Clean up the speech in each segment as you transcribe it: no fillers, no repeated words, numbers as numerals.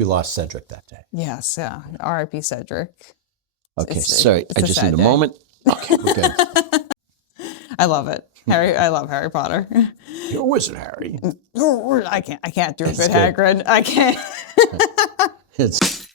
We lost Cedric that day. Yes, yeah. R.I.P. Cedric. Okay, sorry. I just need a moment. Okay, we're good. I love it. I love Harry Potter. You're a wizard, Harry. I can't do a good Hagrid. I can't. It's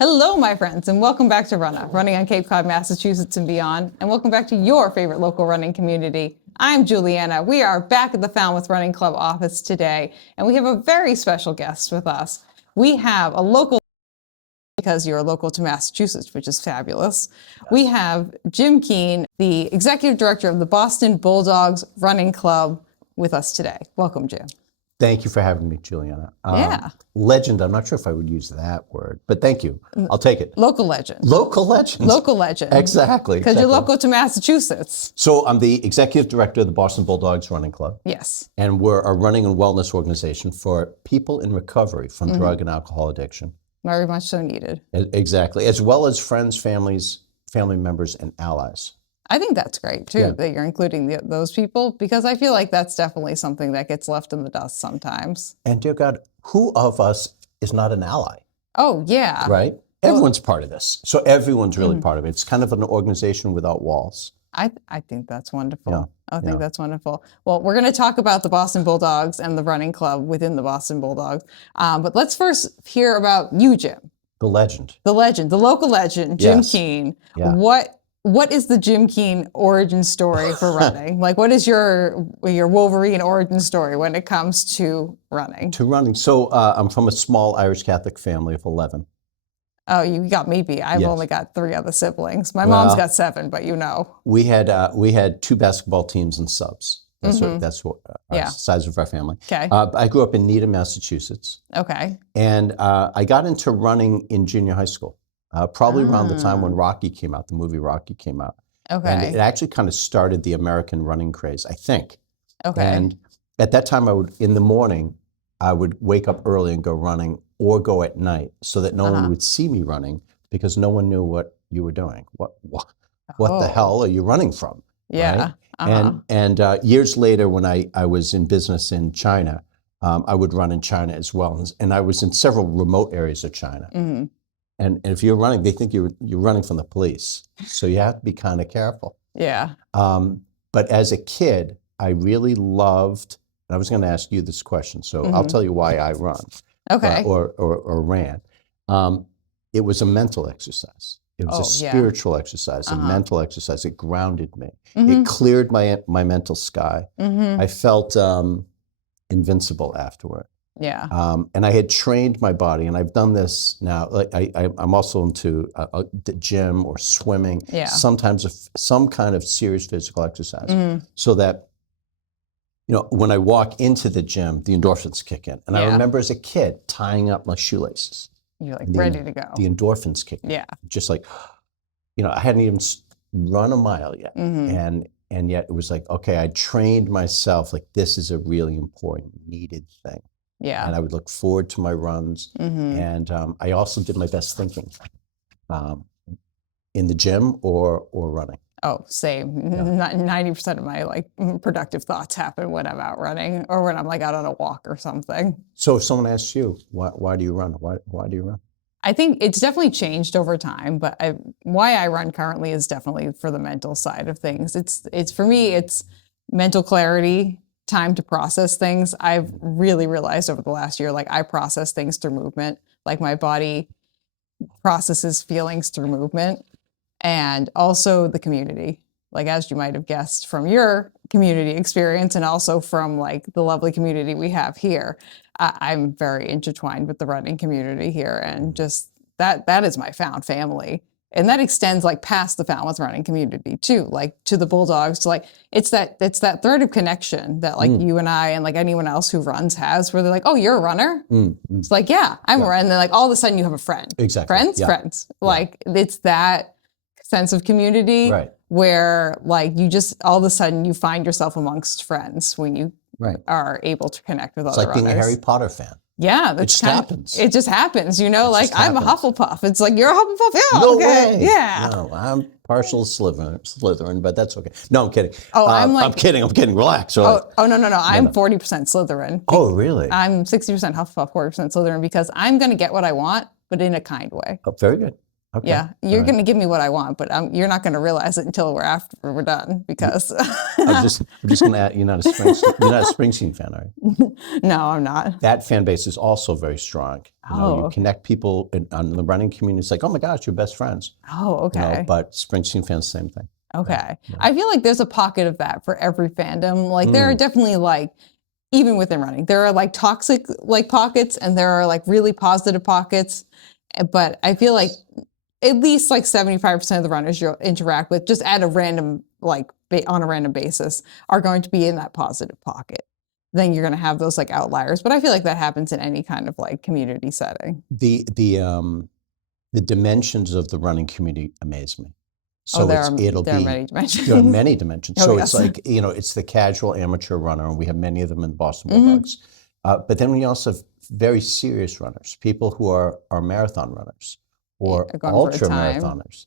Hello, my friends, and welcome back to Runnah, running on Cape Cod, Massachusetts and beyond, and welcome back to your favorite local running community. I'm Juliana. We are back at the Falmouth Running Club office today, and we have a very special guest with us. We have a local, because you're local to Massachusetts, which is fabulous. Yes. We have Jim Keane, the executive director of the Boston Bulldogs Running Club, with us today. Welcome, Jim. Thank you for having me, Juliana. Yeah. Legend, I'm not sure if I would use that word, but thank you. I'll take it. Local legend. Local legend. Local legend. Exactly. Because you're local to Massachusetts. So I'm the executive director of the Boston Bulldogs Running Club. Yes. And we're a running and wellness organization for people in recovery from drug and alcohol addiction. Very much so needed. Exactly. As well as friends, families, family members, and allies. I think that's great, too, that you're including those people, because I feel like that's definitely something that gets left in the dust sometimes. And dear God, who of us is not an ally? Oh, yeah. Right? Everyone's part of this. So everyone's really part of it. It's kind of an organization without walls. I think that's wonderful. Yeah. I think that's wonderful. Well, we're going to talk about the Boston Bulldogs and the running club within the Boston Bulldogs. But let's first hear about you, Jim. The legend. The legend, the local legend, Jim Keane. Yeah. What is the Jim Keane origin story for running? Like, what is your Wolverine origin story when it comes to running? So I'm from a small Irish Catholic family of 11. Oh, you got me beat. I've only got 3 other siblings. My mom's got 7, but you know. We had 2 basketball teams and subs. That's what size of our family. Okay. I grew up in Needham, Massachusetts. Okay. And I got into running in junior high school. Probably around the time when Rocky came out, the movie Rocky came out. Okay. And it actually kind of started the American running craze, I think. Okay. And at that time, in the morning, I would wake up early and go running or go at night so that no one would see me running because no one knew what you were doing. What the hell are you running from? Yeah. Right? And years later, when I was in business in China, I would run in China as well. And I was in several remote areas of China. Mm-hmm. And if you're running, they think you're running from the police. So you have to be kind of careful. Yeah. But as a kid, I really loved, and I was going to ask you this question, so I'll tell you why I run. Okay. Or ran. It was a mental exercise. It was a spiritual exercise, a mental exercise. It grounded me. It cleared my mental sky. I felt invincible afterward. Yeah. And I had trained my body, and I've done this now. Like I'm also into the gym or swimming. Yeah. Sometimes some kind of serious physical exercise, so that when I walk into the gym, the endorphins kick in. And I remember as a kid tying up my shoelaces. You're like ready to go. The endorphins kick in. Yeah. Just like, I hadn't even run a mile yet, and yet it was like, okay, I trained myself. Like this is a really important, needed thing. Yeah. And I would look forward to my runs. And I also did my best thinking in the gym or running. Oh, same. 90% of my productive thoughts happen when I'm out running or when I'm out on a walk or something. So if someone asks you, why do you run? Why do you run? I think it's definitely changed over time, but why I run currently is definitely for the mental side of things. It's for me, it's mental clarity, time to process things. I've really realized over the last year, I process things through movement. My body processes feelings through movement, and also the community. As you might have guessed from your community experience and also from the lovely community we have here, I'm very intertwined with the running community here, and just that is my found family. And that extends past the Falmouth running community too, to the Bulldogs, to it's that thread of connection that you and I and anyone else who runs has, where they're like, oh, you're a runner? It's yeah, I'm a runner. And then all of a sudden you have a friend. Exactly. Friends. It's that sense of community where you just all of a sudden you find yourself amongst friends when you Right. are able to connect with It's other like being a runners. Harry Potter fan. Yeah, It that's just kind happens. it just happens, you know, It like just I'm a happens. Hufflepuff. It's like, you're a Hufflepuff? Yeah, No okay. way. Yeah. No, I'm partial Slytherin, but that's okay. No, I'm kidding. Oh, I'm I'm kidding. Relax. All right. No. I'm 40% Slytherin. Oh, really? I'm 60% Hufflepuff, 40% Slytherin, because I'm going to get what I want, but in a kind way. Oh, very good. Okay. Yeah, you're going to give me what I want, but you're not going to realize it until we're done, because I'm just going to add, you're not a Springsteen fan, are you? no, I'm not. That fan base is also very strong. You know, you okay. connect people on the running community. It's like, oh my gosh, you're best friends. Oh, okay. You know, but Springsteen fans, same thing. Okay. Yeah. I feel like there's a pocket of that for every fandom. Like there are definitely like, even within running, there are like toxic like pockets, and there are like really positive pockets. But I feel like at least like 75% of the runners you'll interact with, just at a random, like on a random basis, are going to be in that positive pocket. Then you're going to have those like outliers. But I feel like that happens in any kind of like community setting. The dimensions of the running community amaze me. So there are many dimensions. There are many dimensions. Oh, so yes. it's like, you know, it's the casual amateur runner, and we have many of them in Boston Bulldogs. But then we also have very serious runners, people who are marathon runners or ultra marathoners.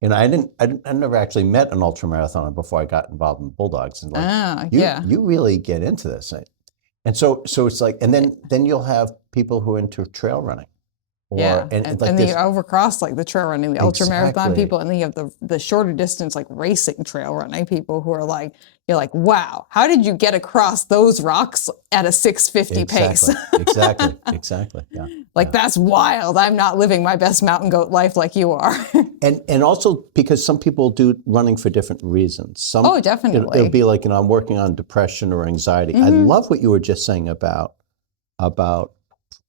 You know, I never actually met an ultra marathoner before I got involved in Bulldogs. And like, you really get into this. And so it's like, and then you'll have people who are into trail running. And then you overcross like the trail running, the ultra marathon people, and then you have the shorter distance like racing trail running people who are like, you're like, wow, how did you get across those rocks at a 6:50 pace? Exactly. Yeah. Like that's wild. I'm not living my best mountain goat life like you are. and also because some people do running for different reasons. Definitely. It'll be like, you know, I'm working on depression or anxiety. I love what you were just saying about.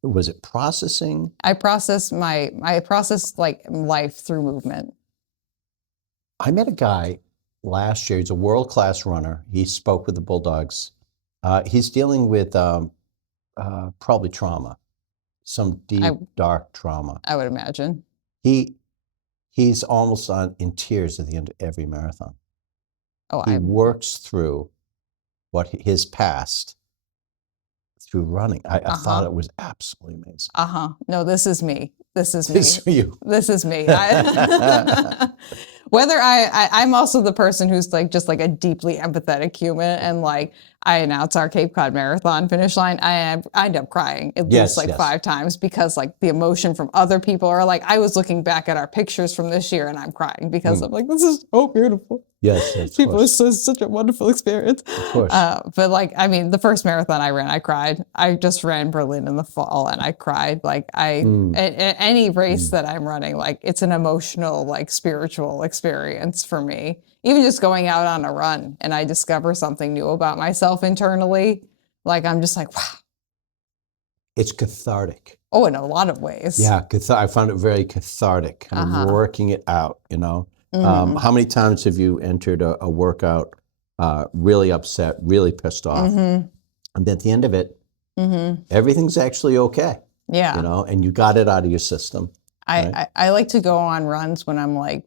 Was it processing? I process like life through movement. I met a guy last year. He's a world-class runner. He spoke with the Bulldogs. He's dealing with probably trauma, some deep, dark trauma. I would imagine. He's almost in tears at the end of every marathon. He works through his past through running. I thought it was absolutely amazing. No, this is me. This is me. This is you. This is me. Whether I'm also the person who's like just like a deeply empathetic human, and like I announce our Cape Cod Marathon finish line, I end up crying at least 5 times, because like the emotion from other people, are like, I was looking back at our pictures from this year and I'm crying because I'm like, this is so beautiful. Yes, people, it's such a wonderful experience. Of course. But like, I mean, the first marathon I ran, I cried. I just ran Berlin in the fall and I cried. Like any race that I'm running, like it's an emotional, like spiritual experience for me. Even just going out on a run and I discover something new about myself internally, like I'm just like, wow. It's cathartic. Oh, in a lot of ways. Yeah, I found it very cathartic, kind of working it out, you know. How many times have you entered a workout really upset, really pissed off, and at the end of it, everything's actually okay? Yeah. You know, and you got it out of your system. Right? I like to go on runs when I'm like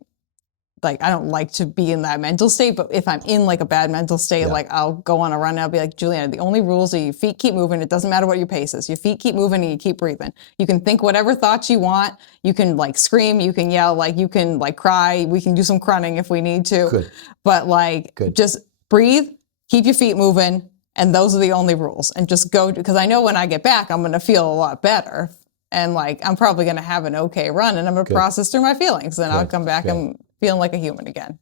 I don't like to be in that mental state, but if I'm in like a bad mental state, like I'll go on a run and I'll be like, Juliana, the only rules are your feet keep moving. It doesn't matter what your pace is. Your feet keep moving and you keep breathing. You can think whatever thoughts you want. You can like scream, you can yell, like you can like cry. We can do some crunning if we need to. Good. But like just breathe, keep your feet moving. And those are the only rules. And just go, because I know when I get back, I'm going to feel a lot better. And like, I'm probably going to have an okay run, and I'm going to process through my feelings. And I'll come back and feeling like a human again.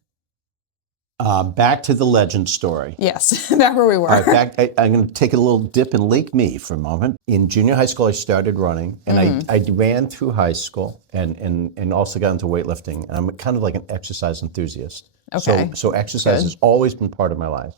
Back to the legend story. Yes, back where we were. All right, I'm going to take a little dip in Lake Mead for a moment. In junior high school, I started running, and I ran through high school and also got into weightlifting. And I'm kind of like an exercise enthusiast. Okay. So exercise has always been part of my life.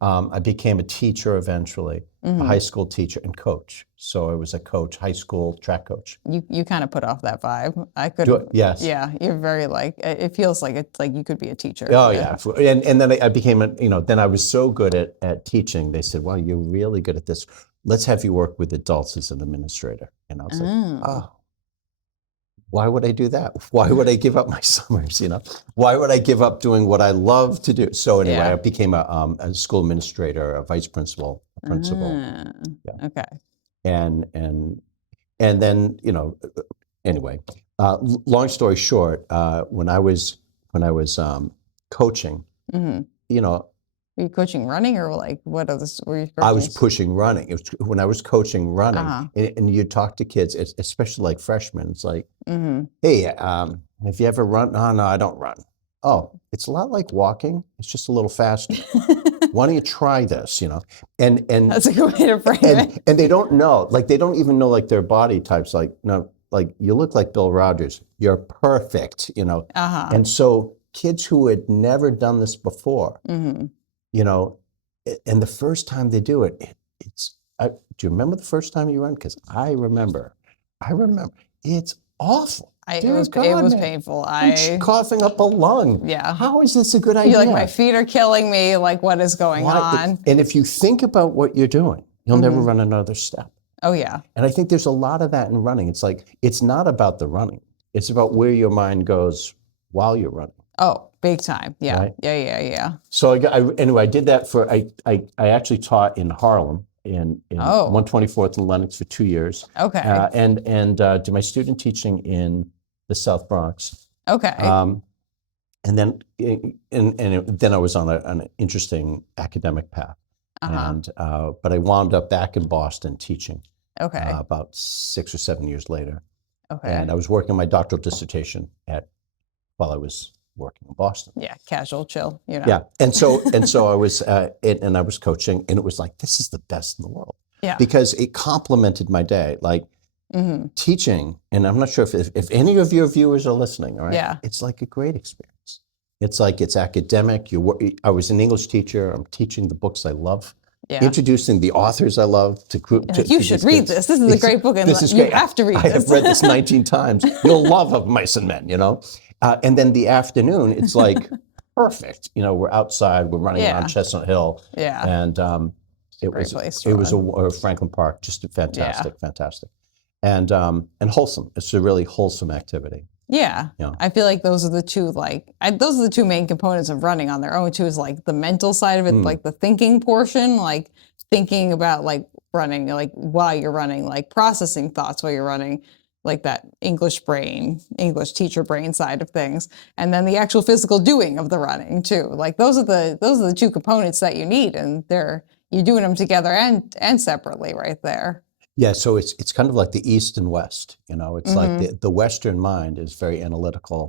I became a teacher eventually, a high school teacher and coach. So I was a coach, high school track coach. You kind of put off that vibe. I could. Yes. Yeah, you're very like, it feels like it's like you could be a teacher. Oh yeah. And then I became then I was so good at teaching. They said, "Well, you're really good at this. Let's have you work with adults as an administrator." And I was like, "Oh. Why would I do that? Why would I give up my summers? You know, why would I give up doing what I love to do?" So anyway, I became a school administrator, a vice principal principal. Ah, okay. And then, anyway, long story short, when I was coaching, Hmm. you know, Were you coaching running or like what others were you I coaching? was pushing running. It was when I was coaching running, Uh-huh. and you talk to kids, especially like freshmen. It's like, Hmm. hey, have you ever run? Oh, no, I don't run. Oh, it's a lot like walking. It's just a little faster. Why don't you try this? And That's a good way to frame it. and they don't know, like they don't even know like their body types. Like, no, like you look like Bill Rogers. You're perfect. Uh-huh. And so kids who had never done this before, Hmm. and the first time they do it, do you remember the first time you run? Because I remember. It's awful. It Dear was God, man. painful. I'm coughing up a lung. Yeah. How is this a good idea? You're like, my feet are killing me. Like, what is going on? And if you think about what you're doing, you'll never run another step. Oh, yeah. And I think there's a lot of that in running. It's like, it's not about the running. It's about where your mind goes while you're running. Oh, big time. Yeah. Right? Yeah. So anyway, I did that I actually taught in Harlem in 124th and Lenox for 2 years. Okay. And did my student teaching in the South Bronx. Okay. And then then I was on an interesting academic path. Uh-huh. But I wound up back in Boston teaching. Okay. About 6 or 7 years later. Okay. And I was working on my doctoral dissertation while I was working in Boston. Yeah, casual, chill, Yeah, and so I was and I was coaching, and it was like, this is the best in the world. Yeah. Because it complemented my day, like teaching. And I'm not sure if any of your viewers are listening. All right. Yeah. It's like a great experience. It's like it's academic. I was an English teacher. I'm teaching the books I love. Yeah. Introducing the authors I love to you should read this. This is a great book, and you have to read this. I have read this 19 times. You'll love Of Mice and Men, And then the afternoon, it's like perfect. We're outside, we're running around Chestnut Hill. Yeah. And it Great place to it was a Franklin Park, just fantastic. And wholesome. It's a really wholesome activity. Yeah. I feel like those are the two those are the two main components of running on their own too, is like the mental side of it, like the thinking portion, like thinking about like running, like while you're running, like processing thoughts while you're running, like that English teacher brain side of things. And then the actual physical doing of the running too. Like those are the two components that you need, and you're doing them together and separately right there. Yeah, so it's kind of like the East and West. It's like the Western mind is very analytical,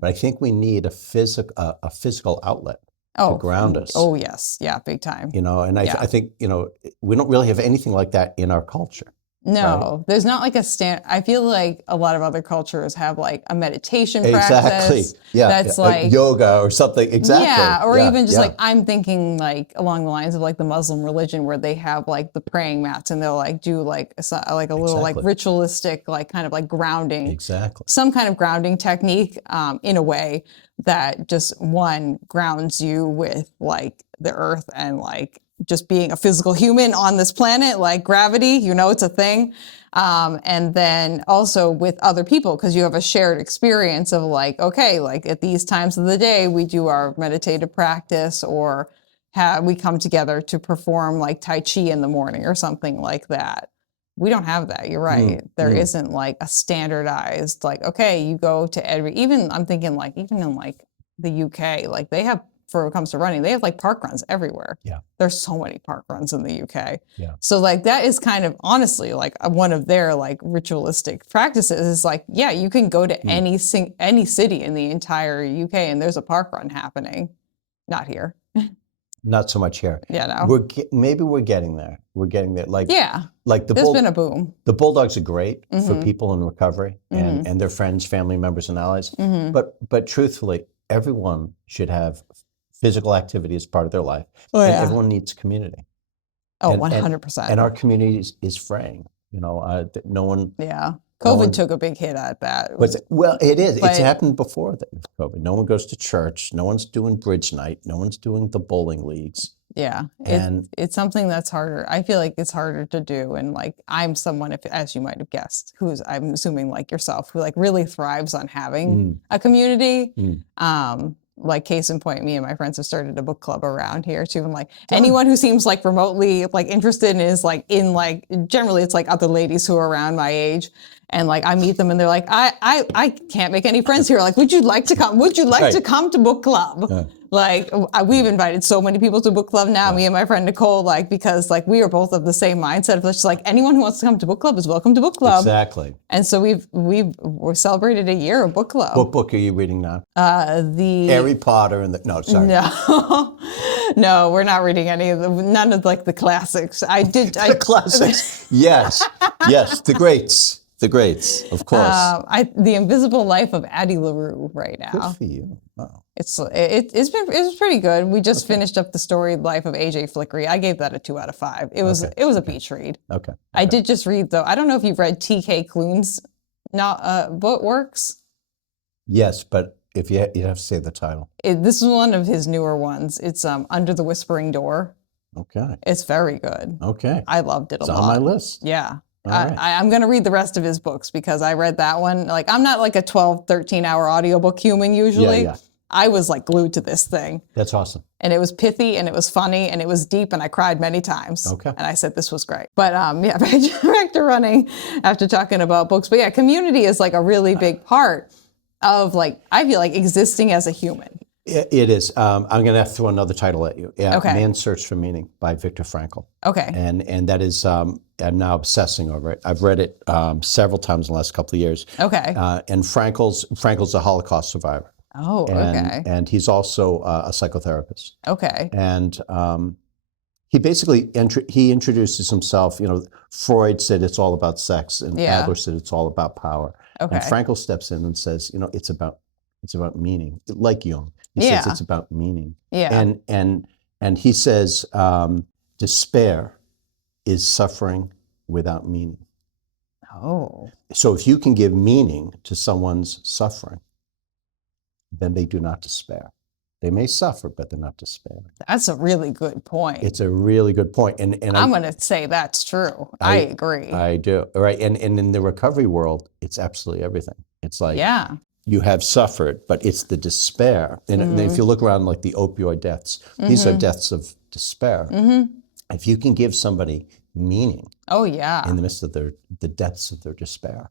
but I think we need a physical outlet to ground us. Oh yes, yeah, big time. And I think we don't really have anything like that in our culture. No, right? There's not like I feel like a lot of other cultures have like a meditation exactly. practice. Yeah, that's like yoga or something. Exactly. Yeah, or even just like I'm thinking like along the lines of like the Muslim religion, where they have like the praying mats, and they'll like do like a little like ritualistic like kind of like grounding. Exactly. Some kind of grounding technique in a way that just grounds you with like the earth and like just being a physical human on this planet, like gravity, it's a thing. And then also with other people, because you have a shared experience of like, okay, like at these times of the day, we do our meditative practice, or we come together to perform like Tai Chi in the morning or something like that. We don't have that. You're right. There isn't like a standardized, like, okay, you go to I'm thinking like, even in like the UK, like they have, when it comes to running, they have like park runs everywhere. Yeah. There's so many park runs in the UK. Yeah. So like that is kind of honestly like one of their like ritualistic practices is like, yeah, you can go to any city in the entire UK and there's a park run happening. Not here. Not so much here. Yeah, no. Maybe we're getting there. We're getting there. Like there's been a boom. The Bulldogs are great for people in recovery and their friends, family members, and allies. But truthfully, everyone should have physical activity as part of their life. And everyone needs community. Oh, 100%. And our community is fraying. No one. Yeah. COVID took a big hit at that. Well, it is. It's happened before COVID. No one goes to church. No one's doing bridge night. No one's doing the bowling leagues. Yeah. It's something that's harder. I feel like it's harder to do. And like, I'm someone, as you might have guessed, I'm assuming like yourself, who like really thrives on having a community. like case in point, me and my friends have started a book club around here too. And like anyone who seems like remotely like interested and is like in like, generally it's like other ladies who are around my age. And like I meet them and they're like, I can't make any friends here. Like, would you like to come? Would you like to come to book club? Like we've invited so many people to book club now, me and my friend Nicole, like, because like we are both of the same mindset of just like anyone who wants to come to book club is welcome to book club. Exactly. And so we've celebrated a year of book club. What book are you reading now? The Harry Potter and the, no, sorry. No, no, we're not reading any of none of like the classics. The classics. Yes, yes, the greats. The greats, of course. The Invisible Life of Addie LaRue right now. Good for you. Wow. It's pretty good. We just finished up the storied life of AJ Flickery. I gave that a 2 out of 5. It was a beach read. Okay. I did just read though. I don't know if you've read T.K. Kloon's book works. Yes, but if you have to say the title. This is one of his newer ones. It's Under the Whispering Door. Okay. It's very good. Okay. I loved it a lot. It's on my list. Yeah. Right. I'm going to read the rest of his books because I read that one. Like, I'm not like a 12, 13-hour audiobook human usually. Yeah. I was like glued to this thing. That's awesome. And it was pithy and it was funny and it was deep and I cried many times. Okay. And I said, this was great. But yeah, back to running after talking about books. But yeah, community is like a really big part of like, I feel like existing as a human. It is. I'm going to have to throw another title at you. Yeah, Okay. Man's Search for Meaning by Viktor Frankl. Okay. And that is, I'm now obsessing over it. I've read it several times in the last couple of years. Okay. And Frankl's a Holocaust survivor. Oh, okay. And he's also a psychotherapist. Okay. And he basically he introduces himself. You know, Freud said it's all about sex, and Adler said it's all about power. Okay. And Frankl steps in and says, you know, it's about meaning, like Jung. He says it's about meaning. Yeah. And he says despair is suffering without meaning. Oh. So if you can give meaning to someone's suffering, then they do not despair. They may suffer, but they're not despairing. That's a really good point. It's a really good point. And I'm going to say that's true. I agree. I do. Right. And in the recovery world, it's absolutely everything. It's like, you have suffered, but it's the despair. And if you look around like the opioid deaths, these are deaths of despair. If you can give somebody meaning in the midst of the depths of their despair,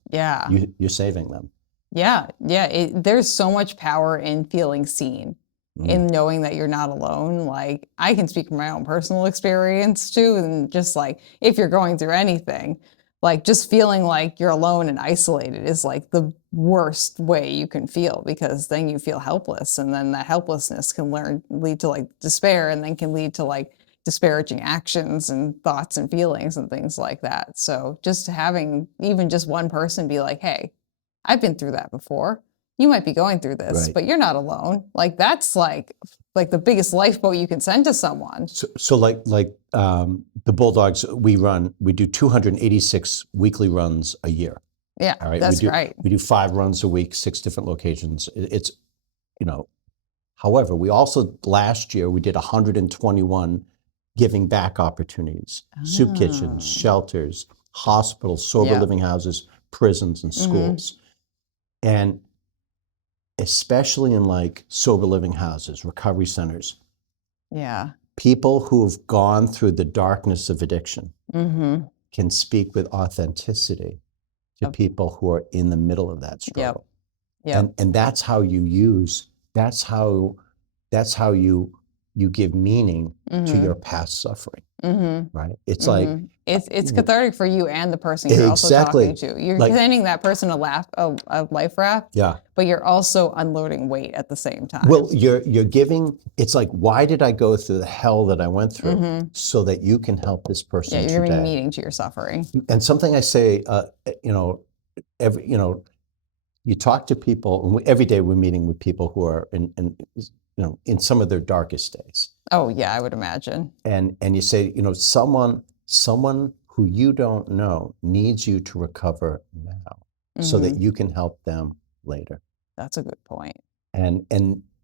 you're saving them. Yeah. There's so much power in feeling seen, in knowing that you're not alone. Like, I can speak from my own personal experience too, and just like, if you're going through anything, like just feeling like you're alone and isolated is like the worst way you can feel, because then you feel helpless, and then that helplessness can lead to like despair, and then can lead to like disparaging actions and thoughts and feelings and things like that. So just having even just one person be like, hey, I've been through that before. You might be going through this, but you're not alone. Like, that's like the biggest lifeboat you can send to someone. So like the Bulldogs, we do 286 weekly runs a year. Yeah, all right? That's right. We do 5 runs a week, 6 different locations. It's, you know, however, we also, last year, we did 121 giving back opportunities, soup kitchens, shelters, hospitals, sober living houses, prisons, and schools. And especially in like sober living houses, recovery centers, people who have gone through the darkness of addiction can speak with authenticity to people who are in the middle of that struggle. And that's how you use, that's how you give meaning to your past suffering, right? It's like, it's cathartic for you and the person you're also talking to. You're like, sending that person a life raft, but you're also unloading weight at the same time. Well, you're giving, it's like, why did I go through the hell that I went through so that you can help this person you're today? giving meaning to your suffering. And something I say, you talk to people, and every day we're meeting with people who are in some of their darkest days. Oh yeah, I would imagine. And you say, someone who you don't know needs you to recover now so that you can help them later. That's a good point. And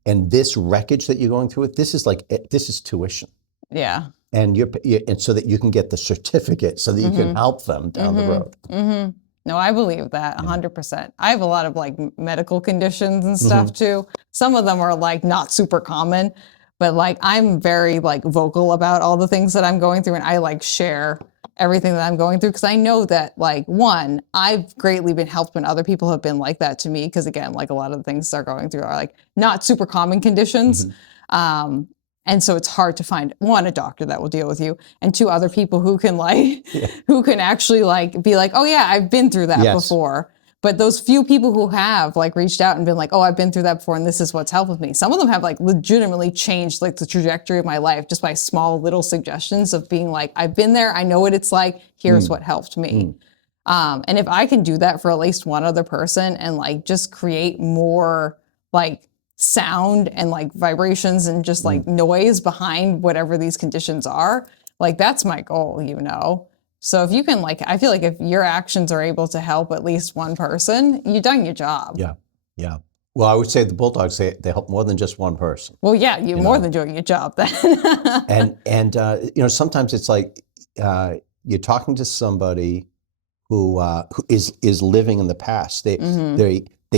this wreckage that you're going through, this is tuition. Yeah. And and so that you can get the certificate so that you can help them down the road. No, I believe that 100%. I have a lot of like medical conditions and stuff too. Some of them are like not super common, but like I'm very like vocal about all the things that I'm going through, and I like share everything that I'm going through because I know that like one, I've greatly been helped when other people have been like that to me because again, like a lot of the things they're going through are like not super common conditions. And so it's hard to find one, a doctor that will deal with you, and two, other people who can like, who can actually like be like, oh yeah, I've been through that before. But those few people who have like reached out and been like, oh, I've been through that before and this is what's helped with me. Some of them have like legitimately changed like the trajectory of my life just by small little suggestions of being like, I've been there, I know what it's like, here's what helped me. And if I can do that for at least one other person and like just create more like sound and like vibrations and just like noise behind whatever these conditions are, like that's my goal, you know? So if you can like, I feel like if your actions are able to help at least one person, you've done your job. Yeah. Yeah. Well, I would say the Bulldogs, they help more than just one person. Well, yeah, you're more than doing your job then. and you know, sometimes it's like you're talking to somebody who is living in the past. They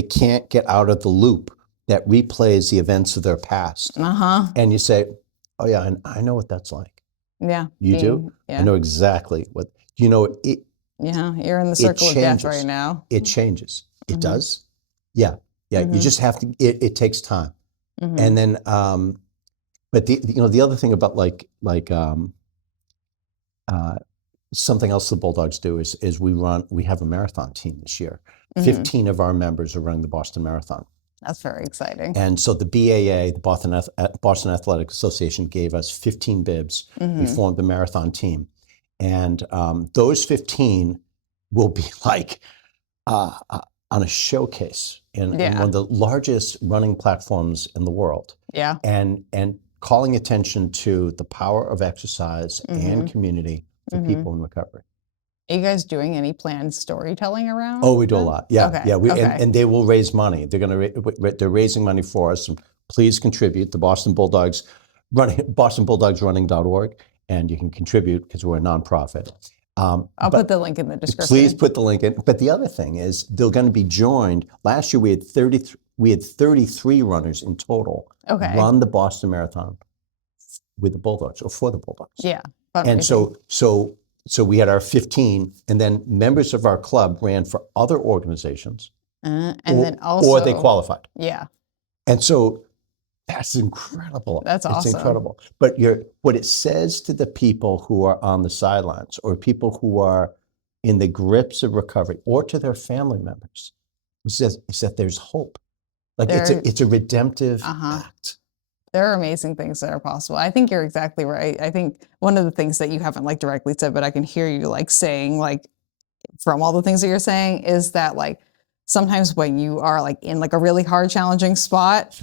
can't get out of the loop that replays the events of their past. And you say, oh yeah, and I know what that's like. Yeah. You do? Yeah. I know exactly what, you know, it. Yeah, you're in the circle of death right now. It changes. It does? Yeah. Yeah, you just have to, it takes time. And then, but the other thing about something else the Bulldogs do is we have a marathon team this year. 15 of our members are running the Boston Marathon. That's very exciting. And so the BAA, the Boston Athletic Association, gave us 15 bibs. We formed the marathon team. And those 15 will be like on a showcase in one of the largest running platforms in the world. Yeah. And calling attention to the power of exercise and community for people in recovery. Are you guys doing any planned storytelling around? Oh, we do a lot. Yeah, Okay. yeah. And they will raise money. They're raising money for us. And please contribute to Boston Bulldogs BostonBulldogsRunning.org, and you can contribute because we're a nonprofit. I'll put the link in the description. Please put the link in. But the other thing is they're going to be joined. Last year we had 33 runners in total run the Boston Marathon with the Bulldogs or for the Bulldogs. Yeah. And so we had our 15, and then members of our club ran for other organizations, then also, or they qualified. Yeah. And so that's incredible. That's awesome. It's incredible. But what it says to the people who are on the sidelines or people who are in the grips of recovery or to their family members is that there's hope. Like it's a redemptive act. There are amazing things that are possible. I think you're exactly right. I think one of the things that you haven't like directly said, but I can hear you like saying like from all the things that you're saying is that like sometimes when you are like in like a really hard, challenging spot,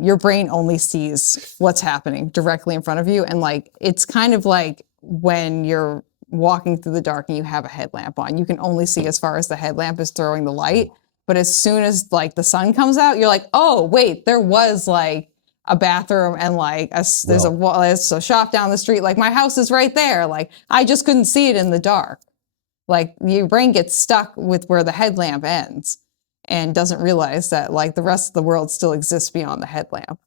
your brain only sees what's happening directly in front of you. And like, it's kind of like when you're walking through the dark and you have a headlamp on, you can only see as far as the headlamp is throwing the light. But as soon as like the sun comes out, you're like, oh, wait, there was like a bathroom and like there's a shop down the street. Like my house is right there. Like I just couldn't see it in the dark. Like your brain gets stuck with where the headlamp ends and doesn't realize that like the rest of the world still exists beyond the headlamp.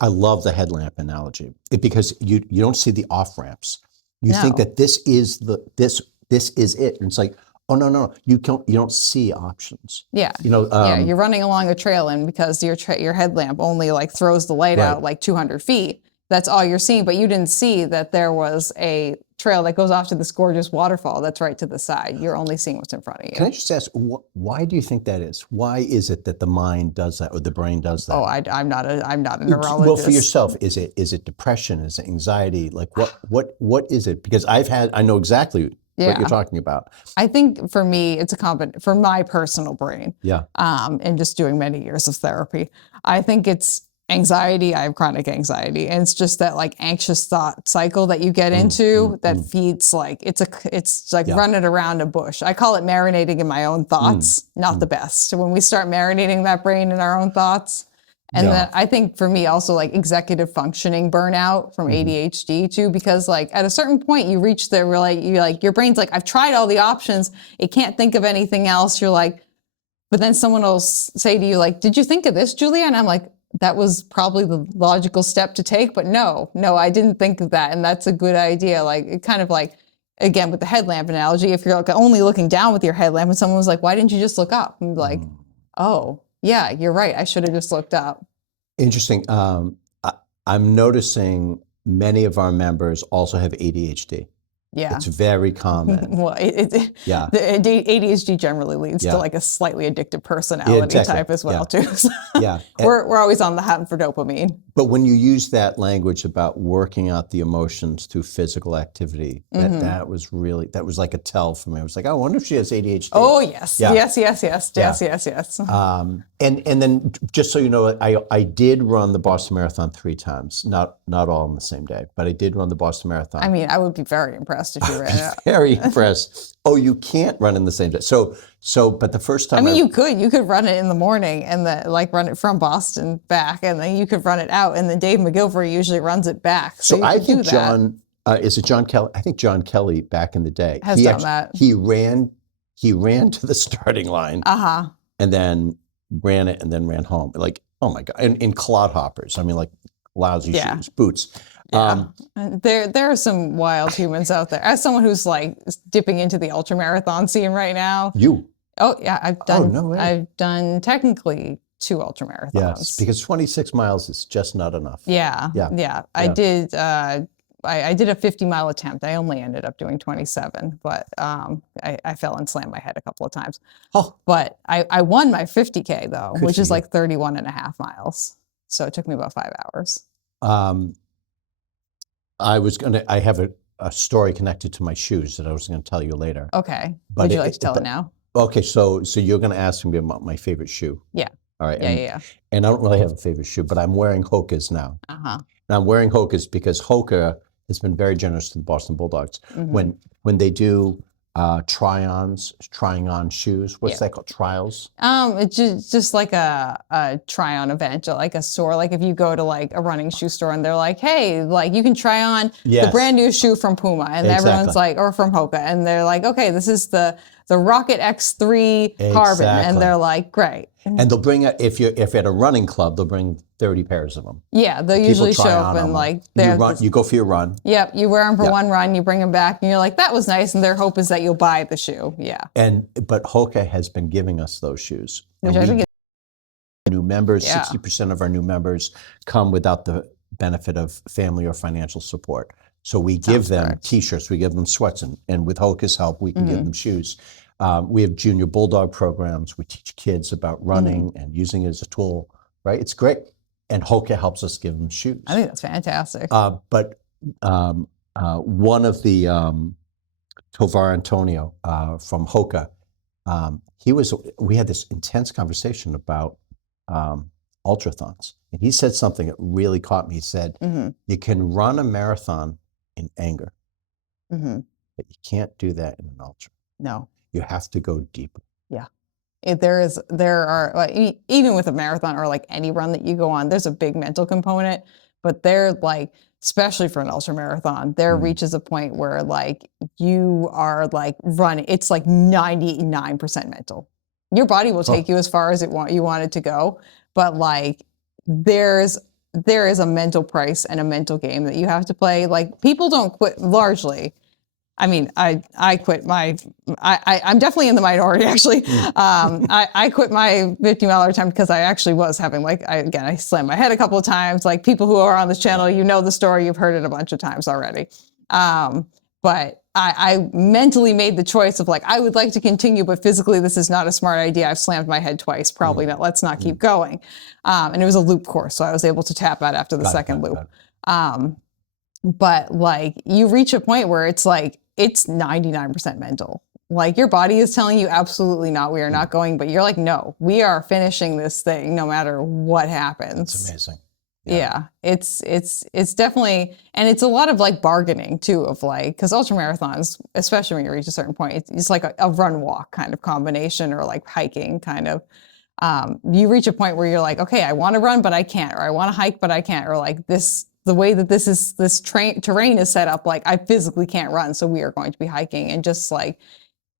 I love the headlamp analogy because you don't see the off ramps. You think that this is it. And it's like, oh no, you don't see options. Yeah, you're running along a trail, and because your headlamp only like throws the light out like 200 feet, that's all you're seeing. But you didn't see that there was a trail that goes off to this gorgeous waterfall that's right to the side. You're only seeing what's in front of you. Can I just ask, why do you think that is? Why is it that the mind does that or the brain does that? Oh, I'm not a neurologist. Well, for yourself, is it depression? Is it anxiety? Like what is it? Because I know exactly what you're talking about. I think for me, it's for my personal brain. Yeah. And just doing many years of therapy, I think it's anxiety. I have chronic anxiety, and it's just that like anxious thought cycle that you get into that feeds like it's like running around a bush. I call it marinating in my own thoughts. Not the best. So when we start marinating that brain in our own thoughts, And No. then I think for me also like executive functioning burnout from ADHD too, because like at a certain point you reach there where like your brain's like, I've tried all the options. It can't think of anything else. You're like, but then someone will say to you like, did you think of this, Julia? And I'm like, that was probably the logical step to take, but no, I didn't think of that. And that's a good idea. Like it kind of like, again, with the headlamp analogy, if you're like only looking down with your headlamp and someone was like, why didn't you just look up? And be like, oh, yeah, you're right. I should have just looked up. Interesting. I'm noticing many of our members also have ADHD. Yeah. It's very common. Well, Yeah. the ADHD generally leads Yeah. to like a slightly addictive personality exactly. type as well Yeah. too. So Yeah. we're always on the hunt for dopamine. But when you use that language about working out the emotions through physical activity, that was like a tell for me. I was like, I wonder if she has ADHD. Oh yes, Yeah. yes. And then just so you know, I did run the Boston Marathon 3 times, not all on the same day, but I did run the Boston Marathon. I mean, I would be very impressed if you ran it. Very impressed. Oh, you can't run in the same day. So, but the first time I mean, you could run it in the morning and like run it from Boston back, and then you could run it out, and then Dave McGilvery usually runs it back. So I you could think do that. John, is it John Kelly? I think John Kelly back in the day Has done that. He ran to the starting line and then ran it and then ran home. Like, oh my God. And in clodhoppers. I mean, like lousy shoes, boots. Yeah. There are some wild humans out there. As someone who's like dipping into the ultramarathon scene right now. Oh yeah, I've done. Oh, no way. I've done technically 2 ultramarathons. Yes, because 26 miles is just not enough. Yeah. I did. I did a 50-mile attempt. I only ended up doing 27, but I fell and slammed my head a couple of times. Oh, but I won my 50K though, Good which for is you. like 31 and a half miles. So it took me about 5 hours. I have a story connected to my shoes that I was going to tell you later. Okay. But Would you like to tell it now? Okay, so you're going to ask me about my favorite shoe. Yeah. All right. Yeah. And I don't really have a favorite shoe, but I'm wearing Hoka's now. And I'm wearing Hoka's because Hoka has been very generous to the Boston Bulldogs. When they do trying on shoes, what's that called? Trials? It's just like a try-on event, like a store. Like if you go to like a running shoe store and they're like, hey, like you can try on the brand new shoe from Puma, and everyone's like, or from Hoka, and they're like, okay, this is the Rocket X3 carbon, and they're like, great. And they'll bring if you're at a running club, they'll bring 30 pairs of them. Yeah, they'll usually show up and like you go for your run. Yep, you wear them for one run, you bring them back, and you're like, that was nice. And their hope is that you'll buy the shoe. Yeah. But Hoka has been giving us those shoes. Which I think new members, 60% of our new members come without the benefit of family or financial support. So we give them T-shirts, we give them sweats, and with Hoka's help, we can give them shoes. We have junior bulldog programs. We teach kids about running and using it as a tool, right? It's great. And Hoka helps us give them shoes. I think that's fantastic. But one of the, Tovar Antonio from Hoka, we had this intense conversation about ultrathons. And he said something that really caught me. He said, you can run a marathon in anger, but you can't do that in an ultra. No. You have to go deeper. Yeah. There are, like, even with a marathon or like any run that you go on, there's a big mental component, but they're like, especially for an ultra marathon, there reaches a point where like you are like running, it's like 99% mental. Your body will take you as far as you want it to go, but like there is a mental price and a mental game that you have to play. Like people don't quit largely. I mean, I quit I'm definitely in the minority actually. I quit my 50-mile attempt because I actually was having I slammed my head a couple of times. Like people who are on this channel, you know the story, you've heard it a bunch of times already. But I mentally made the choice of like, I would like to continue, but physically this is not a smart idea. I've slammed my head twice, probably not, let's not keep going. And it was a loop course, so I was able to tap out after the second loop. But like you reach a point where it's like, it's 99% mental. Like your body is telling you absolutely not, we are not going, but you're like, no, we are finishing this thing no matter what happens. It's amazing. Yeah, it's definitely, and it's a lot of like bargaining too of like, because ultra marathons, especially when you reach a certain point, it's like a run walk kind of combination or like hiking kind of. you reach a point where you're like, okay, I want to run, but I can't, or I want to hike, but I can't, or like the way that this terrain is set up, like I physically can't run, so we are going to be hiking. And just like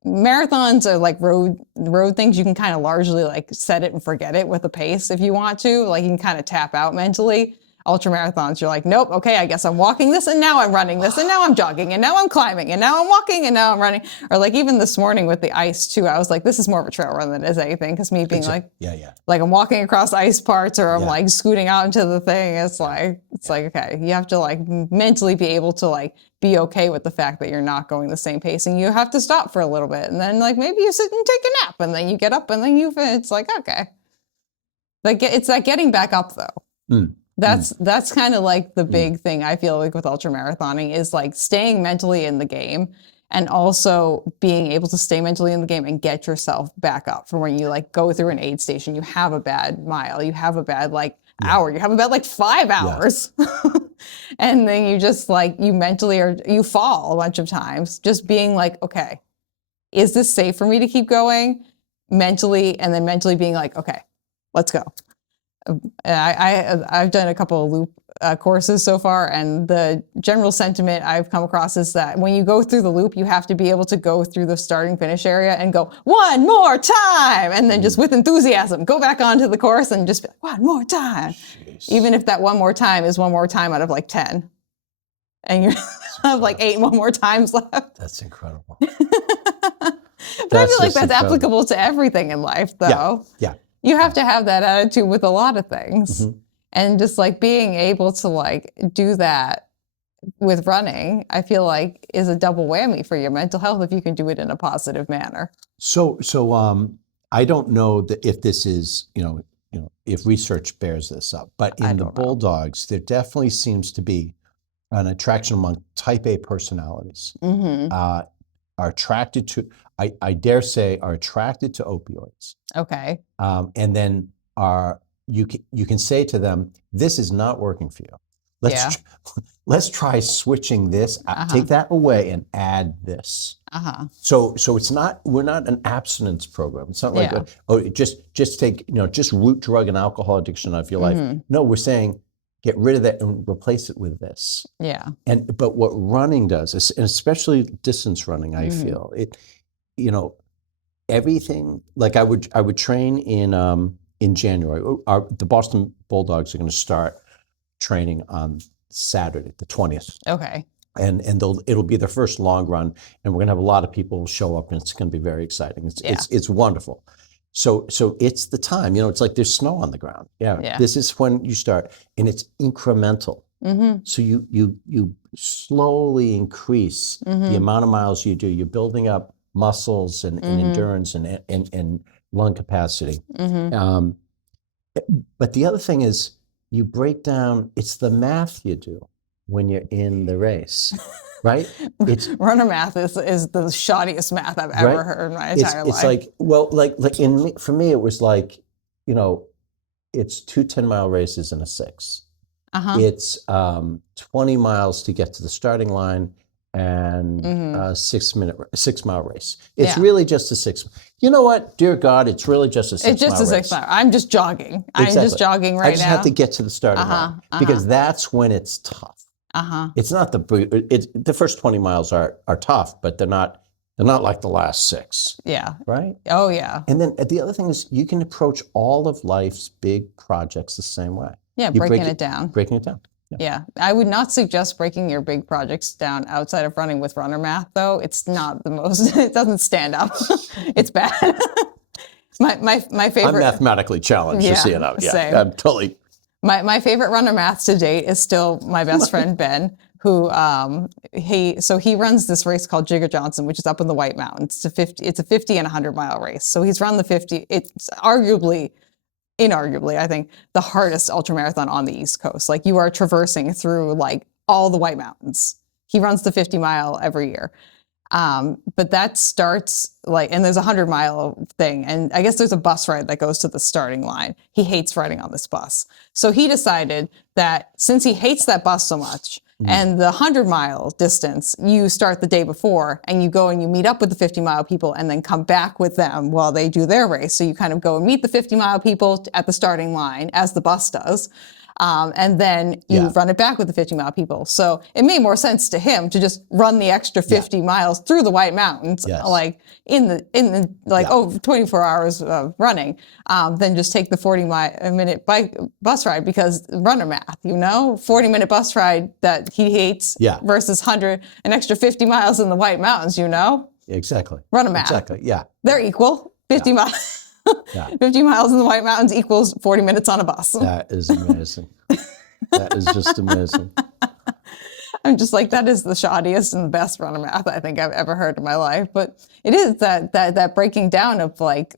marathons are like road things, you can kind of largely like set it and forget it with a pace if you want to, like you can kind of tap out mentally. Ultra marathons, you're like, nope, okay, I guess I'm walking this, and now I'm running this, and now I'm jogging, and now I'm climbing, and now I'm walking, and now I'm running. Or like even this morning with the ice too, I was like, this is more of a trail run than it is anything, because me being like, like I'm walking across ice parts, or I'm like scooting out into the thing. It's like okay, you have to like mentally be able to like be okay with the fact that you're not going the same pace, and you have to stop for a little bit, and then like maybe you sit and take a nap, and then you get up, and then it's like okay, like it's that getting back up though. That's kind of like the big thing I feel like with ultra marathoning is like staying mentally in the game, and also being able to stay mentally in the game and get yourself back up for when you like go through an aid station, you have a bad mile, you have a bad like hour, you have a bad like 5 hours. And then you just like, you mentally you fall a bunch of times, just being like, okay, is this safe for me to keep going mentally? And then mentally being like, okay, let's go. I've done a couple of loop courses so far, and the general sentiment I've come across is that when you go through the loop, you have to be able to go through the starting finish area and go one more time, and then just with enthusiasm go back onto the course and just be like, one more time. Jeez. Even if that one more time is one more time out of like 10, and you have like 8 one more times left. That's incredible. But I feel like that's applicable to everything in life, though. Yeah. You have to have that attitude with a lot of things. And just like being able to like do that with running, I feel like is a double whammy for your mental health if you can do it in a positive manner. So I don't know that if this is, if research bears this up, but in the Bulldogs, there definitely seems to be an attraction among type A personalities. Are attracted to, I dare say, are attracted to opioids. Okay. And then you can say to them, this is not working for you. Let's try switching this. Take that away and add this. So it's not, we're not an abstinence program. It's not like just take just root drug and alcohol addiction out of your life. No, we're saying get rid of that and replace it with this. But what running does, and especially distance running, I feel it. Everything, like I would train in January. The Boston Bulldogs are going to start training on Saturday, the 20th. Okay. And it'll be their first long run, and we're going to have a lot of people show up, and it's going to be very exciting. It's wonderful. So it's the time. It's like there's snow on the ground. This is when you start, and it's incremental. So you slowly increase the amount of miles you do. You're building up muscles and endurance and lung capacity. But the other thing is you break down, it's the math you do when you're in the race, right? Runner math is the shoddiest math I've ever heard in my entire life. It's like, for me, it was like, it's 2 10-mile races and a 6. It's 20 miles to get to the starting line, and a 6-mile race. It's really just a 6. You know what? Dear God, it's really just a 6-mile race. It's just a 6 mile. I'm just jogging. Exactly. I'm just jogging right now. I just have to get to the starting line because that's when it's tough. It's not the first 20 miles are tough, but they're not like the last 6. Yeah. Right? Oh yeah. And then the other thing is you can approach all of life's big projects the same way. Yeah, breaking it down. Breaking it down. Yeah, I would not suggest breaking your big projects down outside of running with runner math, though. It's not the most, it doesn't stand up. It's bad. my favorite. I'm mathematically challenged to see it out. Yeah, same. I'm totally. My favorite runner math to date is still my best friend, Ben, who, he runs this race called Jigger Johnson, which is up in the White Mountains. It's a 50 and 100-mile race. So he's run the 50. It's inarguably, I think, the hardest ultramarathon on the East Coast. Like you are traversing through like all the White Mountains. He runs the 50-mile every year. But that starts and there's a 100-mile thing. And I guess there's a bus ride that goes to the starting line. He hates riding on this bus. So he decided that since he hates that bus so much, And the 100-mile distance, you start the day before and you go and you meet up with the 50-mile people and then come back with them while they do their race. So you kind of go and meet the 50-mile people at the starting line, as the bus does. And then you run it back with the 50-mile people. So it made more sense to him to just run the extra 50 miles through the White Mountains, like in the 24 hours of running, than just take the 40-minute bus ride, because runner math, 40-minute bus ride that he hates versus an extra 50 miles in the White Mountains, Exactly. Runner math. Exactly. Yeah. They're equal. 50 miles. 50 miles in the White Mountains equals 40 minutes on a bus. That is amazing. That is just amazing. I'm just like, that is the shoddiest and the best runner math I think I've ever heard in my life. But it is that breaking down of like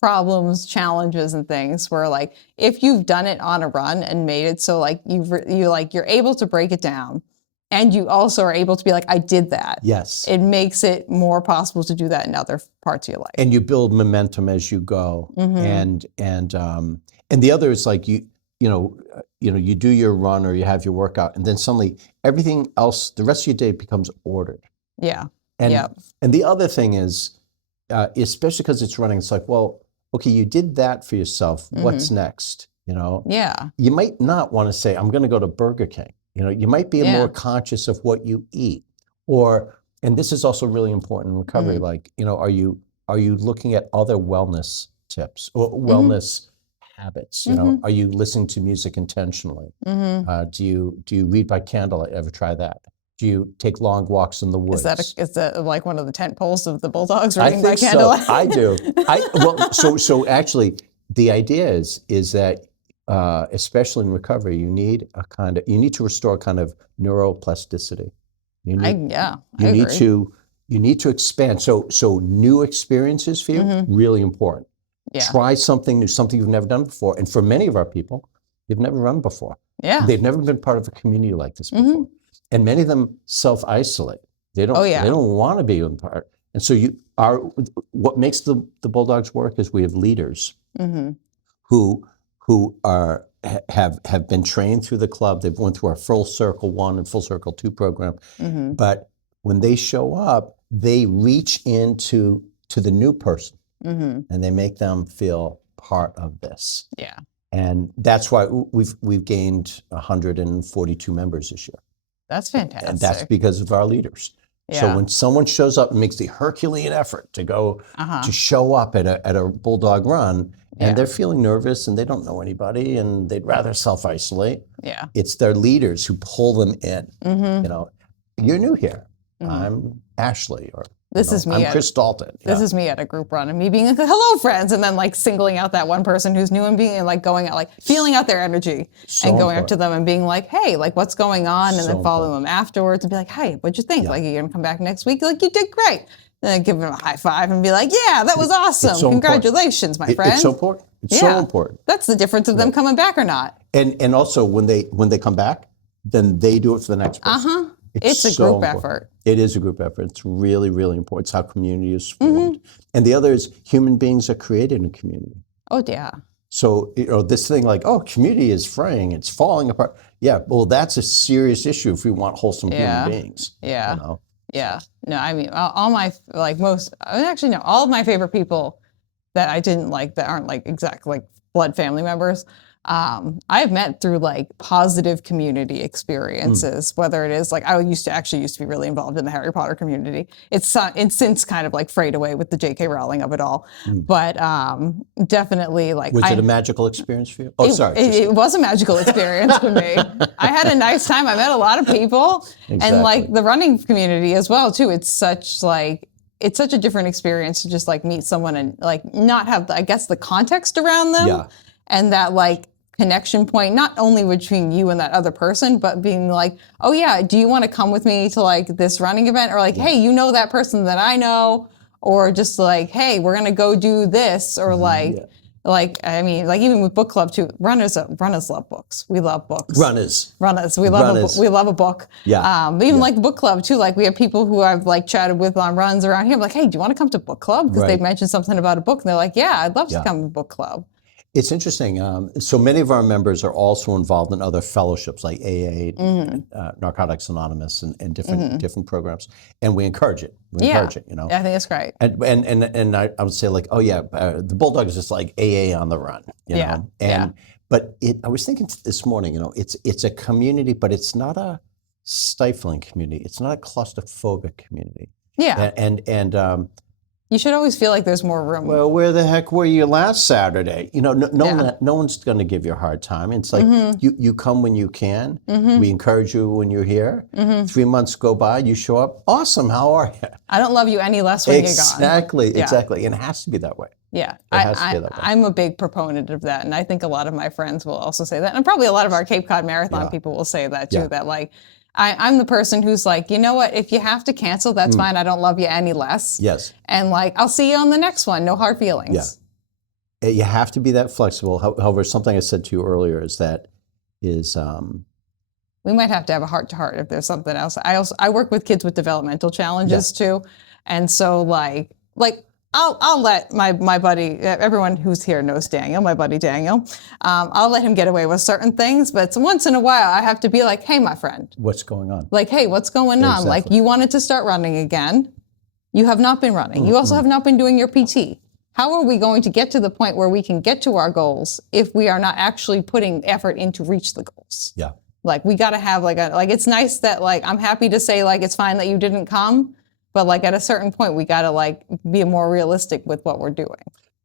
problems, challenges, and things where like if you've done it on a run and made it so like you're able to break it down. And you also are able to be like, I did that. Yes. It makes it more possible to do that in other parts of your life. And you build momentum as you go. And the other is like you do your run or you have your workout, and then suddenly everything else, the rest of your day becomes ordered. Yeah. And the other thing is, especially because it's running, it's like, well, okay, you did that for yourself. What's next? Yeah. You might not want to say, I'm going to go to Burger King. You might be more conscious of what you eat, and this is also really important in recovery. Like, are you looking at other wellness tips or wellness habits? Are you listening to music intentionally? Do you read by candlelight? Ever try that? Do you take long walks in the woods? Is that like one of the tent poles of the Bulldogs, I reading by think so. candlelight? I do. So actually, the idea is that. Especially in recovery, you need to restore a kind of neuroplasticity. You need to expand. So new experiences for you, really important. Yeah. Try something new, something you've never done before. And for many of our people, they've never run before. Yeah. They've never been part of a community like this before. And many of them self-isolate. They don't want to be in part. And so what makes the Bulldogs work is we have leaders who have been trained through the club. They've went through our Full Circle 1 and Full Circle 2 program. But when they show up, they reach into the new person and they make them feel part of this. Yeah. And that's why we've gained 142 members this year. That's fantastic. And that's because of our leaders. Yeah. So when someone shows up and makes the Herculean effort to go to show up at a Bulldog run, and they're feeling nervous and they don't know anybody and they'd rather self-isolate. Yeah. It's their leaders who pull them in. You're new here. I'm Ashley, or this is me. I'm Chris Dalton. This is me at a group run and me being like, hello friends, and then like singling out that one person who's new and being like going out, like feeling out their energy and going up to them and being like, hey, like what's going on? And then following them afterwards and be like, hey, what'd you think? Yeah. Like, you're gonna come back next week? Like, you did great. And then give them a high five and be like, yeah, that was awesome. So congratulations, my friend. It's so important. It's so important. That's the difference of them coming back or not. And also when they come back, then they do it for the next person. It's a group effort. It is a group effort. It's really, really important. It's how community is formed. And the other is human beings are created in community. Oh, yeah. So, this thing like, community is fraying, it's falling apart. Yeah, well, that's a serious issue if we want wholesome human beings. Yeah. Yeah. No, I mean, all my, all of my favorite people that I didn't like, that aren't like exact like blood family members, I've met through like positive community experiences, whether it is like, I used to be really involved in the Harry Potter community. It's since kind of like frayed away with the J.K. Rowling of it all. But definitely like. Was it a magical experience for you? It was a magical experience for me. I had a nice time. I met a lot of people and like the running community as well too. It's such a different experience to just like meet someone and like not have, I guess, the context around them. Yeah. And that like connection point, not only between you and that other person, but being like, oh yeah, do you want to come with me to like this running event? Or like, hey, that person that I know, or just like, hey, we're going to go do this. Or I mean, like even with book club too, runners love books. We love books. Runners. We love a book. Yeah. Even like book club too. Like we have people who I've like chatted with on runs around here. I'm like, hey, do you want to come to book club? Because they've mentioned something about a book and they're like, yeah, I'd love to come to book club. It's interesting. So many of our members are also involved in other fellowships like AA, Narcotics Anonymous, and different programs, and we encourage it. We encourage it. You know, I think it's great. And I would say like, oh yeah, the Bulldogs is like AA on the run. You know, but I was thinking this morning. You know, it's a community, but it's not a stifling community. It's not a claustrophobic community. Yeah. And you should always feel like there's more room. well, where the heck were you last Saturday? You know, no one's going to give you a hard time. It's like you come when you can. We encourage you when you're here. 3 months go by, you show up. Awesome. How are you? I don't love you any less when you're gone. Exactly. And it has to be that way. Yeah, It has to be that way. I'm a big proponent of that, and I think a lot of my friends will also say that, and probably a lot of our Cape Cod Marathon people will say that too. That like, I'm the person who's like, you know what? If you have to cancel, that's fine. I don't love you any less. Yes. And like, I'll see you on the next one. No hard feelings. Yeah. You have to be that flexible. However, something I said to you earlier is we might have to have a heart-to-heart if there's something else. I work with kids with developmental challenges too, and so like I'll let my buddy, everyone who's here knows Daniel, my buddy Daniel. I'll let him get away with certain things, but once in a while I have to be like, hey, my friend. what's going on? Like, hey, what's going on? Exactly. Like, you wanted to start running again. You have not been running. You also have not been doing your PT. How are we going to get to the point where we can get to our goals if we are not actually putting effort in to reach the goals? Yeah. Like, we got to have like it's nice that like, I'm happy to say like, it's fine that you didn't come. But like at a certain point, we got to like be more realistic with what we're doing.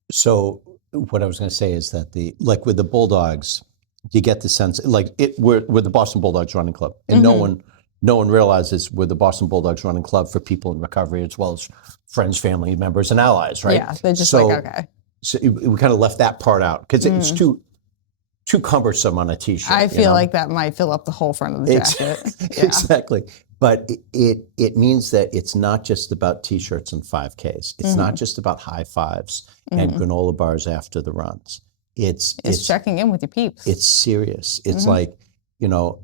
So what I was going to say is that like with the Bulldogs, you get the sense like we're the Boston Bulldogs Running Club, and no one realizes we're the Boston Bulldogs Running Club for people in recovery as well as friends, family members, and allies, right? Yeah, they're just like, okay. So we kind of left that part out because it's too cumbersome on a T-shirt. I feel like that might fill up the whole front of the jacket. Exactly. But it means that it's not just about T-shirts and 5Ks. It's not just about high fives and granola bars after the runs. It's checking in with your peeps. It's serious. It's like, you know,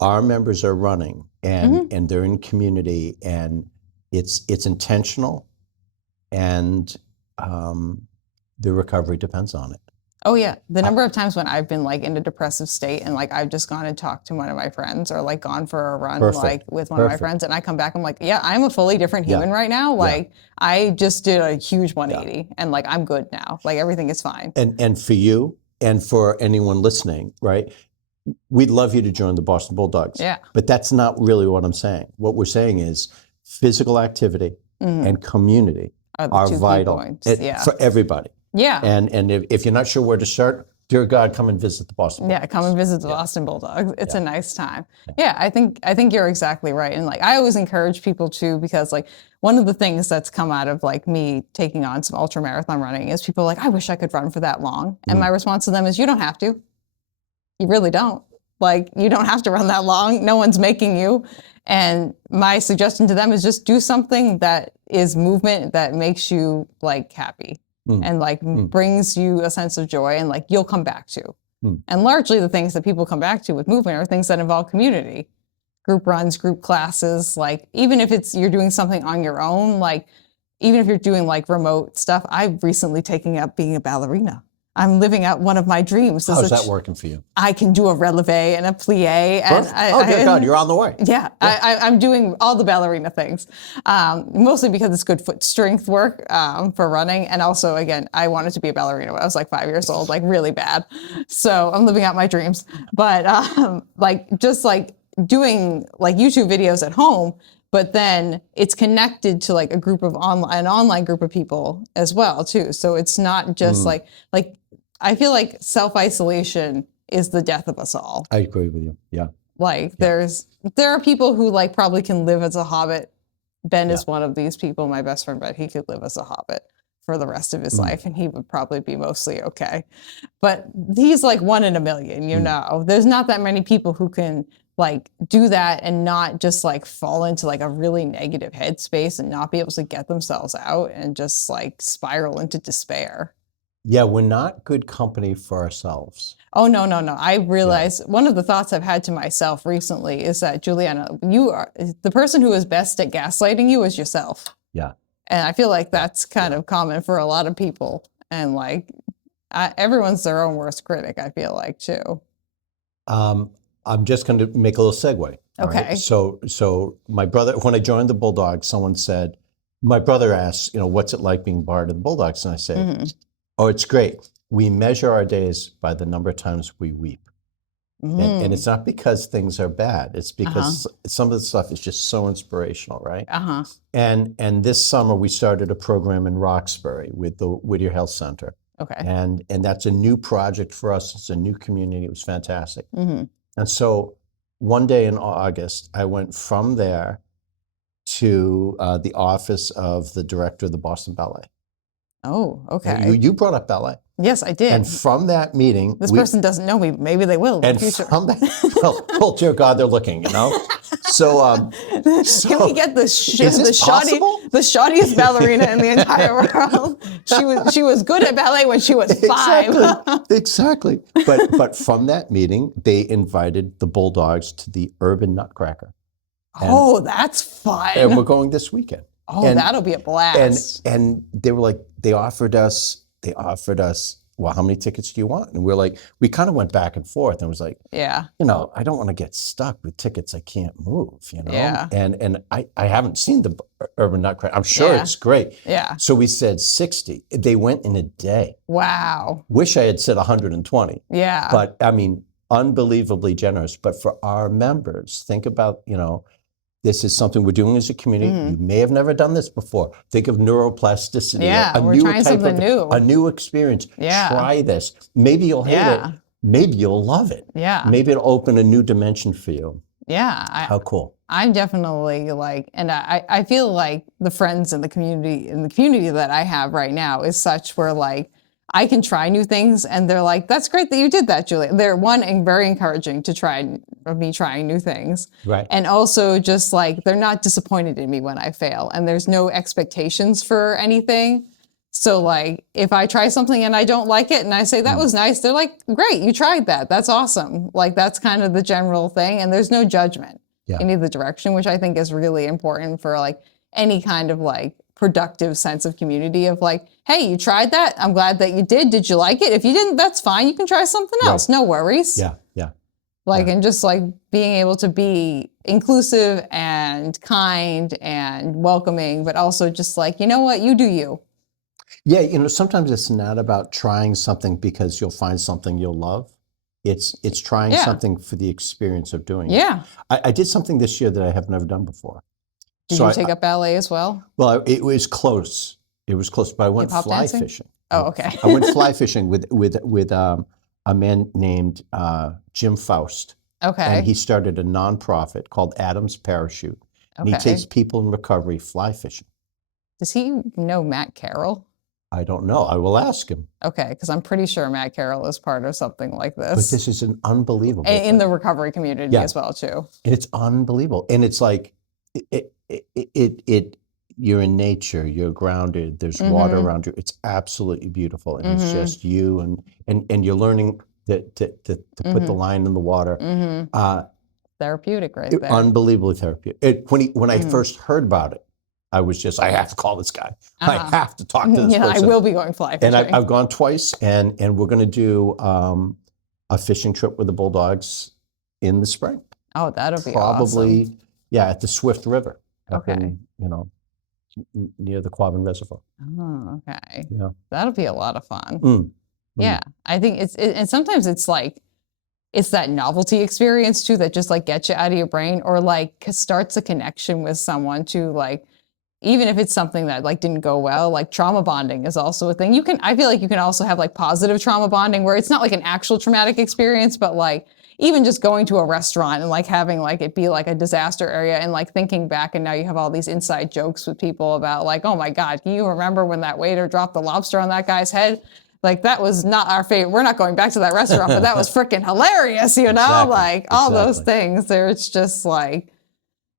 our members are running and they're in community, and it's intentional, and the recovery depends on it. Oh yeah, the number of times when I've been like in a depressive state and like I've just gone and talked to one of my friends, or like gone for a run like with one of my friends, and I come back, I'm like, yeah, I'm a fully different human right now. Like I just did a huge 180 and like I'm good now. Like everything is fine. And for you and for anyone listening, right? We'd love you to join the Boston Bulldogs. Yeah. But that's not really what I'm saying. What we're saying is physical activity and community are vital for everybody. Yeah. And if you're not sure where to start, dear God, come and visit the Boston Bulldogs. Yeah, come and visit the Boston Bulldogs. It's a nice time. Yeah, I think you're exactly right. And like I always encourage people to, because like one of the things that's come out of like me taking on some ultra marathon running is people are like, I wish I could run for that long. And my response to them is, you don't have to. You really don't. Like, you don't have to run that long. No one's making you. And my suggestion to them is just do something that is movement that makes you like happy. And like brings you a sense of joy, and like you'll come back to. And largely the things that people come back to with movement are things that involve community, group runs, group classes. Like even if you're doing something on your own, like even if you're doing like remote stuff, I've recently taken up being a ballerina. I'm living out one of my dreams. How's that working for you? I can do a releve and a plie. And dear God, you're on the way. Yeah, I'm doing all the ballerina things, mostly because it's good foot strength work for running. And also, again, I wanted to be a ballerina when I was like 5 years old, like really bad. So I'm living out my dreams. But like just like doing like YouTube videos at home, but then it's connected to like an online group of people as well too. So it's not just like I feel like self-isolation is the death of us all. I agree with you. Yeah. Like there are people who like probably can live as a hobbit. Ben is one of these people, my best friend Ben, he could live as a hobbit for the rest of his life and he would probably be mostly okay. But he's like 1 in a million, you know. There's not that many people who can like do that and not just like fall into like a really negative headspace and not be able to get themselves out and just like spiral into despair. Yeah, we're not good company for ourselves. Oh, no. I realize one of the thoughts I've had to myself recently is that, Juliana, you are the person who is best at gaslighting you is yourself. Yeah. And I feel like that's kind of common for a lot of people. And like, everyone's their own worst critic, I feel like, too. I'm just going to make a little segue. all right? Okay. So my brother, when I joined the Bulldogs, someone said, my brother asked, what's it like being part of the Bulldogs? And I said, oh, it's great. We measure our days by the number of times we weep. And it's not because things are bad. It's because some of the stuff is just so inspirational, right? And this summer we started a program in Roxbury with the Whittier Health Center. Okay. And that's a new project for us. It's a new community. It was fantastic. And so one day in August, I went from there to the office of the director of the Boston Ballet. Oh, okay. And you brought up ballet. Yes, I did. And from that meeting, this person doesn't know me. Maybe they will in the future. From that, well, dear God, they're looking, So, can we get the possible? the shoddiest ballerina in the entire world? She was good at ballet when she was 5. Exactly. But from that meeting, they invited the Bulldogs to the Urban Nutcracker. Oh, that's fun. And we're going this weekend. Oh, that'll be a blast. And they were like, they offered us, well, how many tickets do you want? And we're like, we kind of went back and forth and was like, yeah, I don't want to get stuck with tickets I can't move, Yeah. And I haven't seen the Urban Nutcracker. I'm sure it's great. Yeah. So we said 60. They went in a day. Wow. Wish I had said 120. Yeah. But I mean, unbelievably generous. But for our members, think about, this is something we're doing as a community. You may have never done this before. Think of neuroplasticity. Yeah, we're trying something new. A new experience. Yeah. Try this. Maybe you'll hate it. Maybe you'll love it. Yeah. Maybe it'll open a new dimension for you. Yeah. How cool. I'm definitely and I feel like the friends in the community that I have right now is such where I can try new things and they're like, that's great that you did that, Julia. They're very encouraging to me trying new things. Right. And also just they're not disappointed in me when I fail and there's no expectations for anything. So if I try something and I don't like it and I say, that was nice, they're like, great, you tried that. That's awesome. That's kind of the general thing. And there's no judgment in either direction, which I think is really important for any kind of productive sense of community of hey, you tried that. I'm glad that you did. Did you like it? If you didn't, that's fine. You can try something else. No worries. Yeah. And just being able to be inclusive and kind and welcoming, but also just you know what, you do you. Yeah, sometimes it's not about trying something because you'll find something you'll love. It's trying something for the experience of doing it. Yeah. I did something this year that I have never done before. Did you take up ballet as well? Well, it was close. It was close, but I went fly fishing. Oh, okay. I went fly fishing with a man named Jim Faust. Okay. And he started a nonprofit called Adam's Parachute. And he takes people in recovery fly fishing. Does he know Matt Carroll? I don't know. I will ask him. Okay, because I'm pretty sure Matt Carroll is part of something like this. But this is an unbelievable in the recovery community as well, too. It's unbelievable. And it's you're in nature, you're grounded, there's water around you. It's absolutely beautiful. And it's just you and you're learning to put the line in the water. Therapeutic right there. Unbelievably therapeutic. When I first heard about it, I was just, I have to call this guy. I have to talk to this person. I will be going fly fishing. And I've gone twice, and we're going to do a fishing trip with the Bulldogs in the spring. Oh, that'll be probably awesome. At the Swift River. Okay. In, near the Quabbin Reservoir. Oh, okay. Yeah. That'll be a lot of fun. Yeah. I think and sometimes it's it's that novelty experience too that just gets you out of your brain or starts a connection with someone to even if it's something that didn't go well, trauma bonding is also a thing. I feel you can also have positive trauma bonding where it's not an actual traumatic experience, but even just going to a restaurant and having it be a disaster area and thinking back and now you have all these inside jokes with people about oh my God, can you remember when that waiter dropped the lobster on that guy's head? That was not our favorite. We're not going back to that restaurant, but that was freaking hilarious, Exactly. all those things. It's just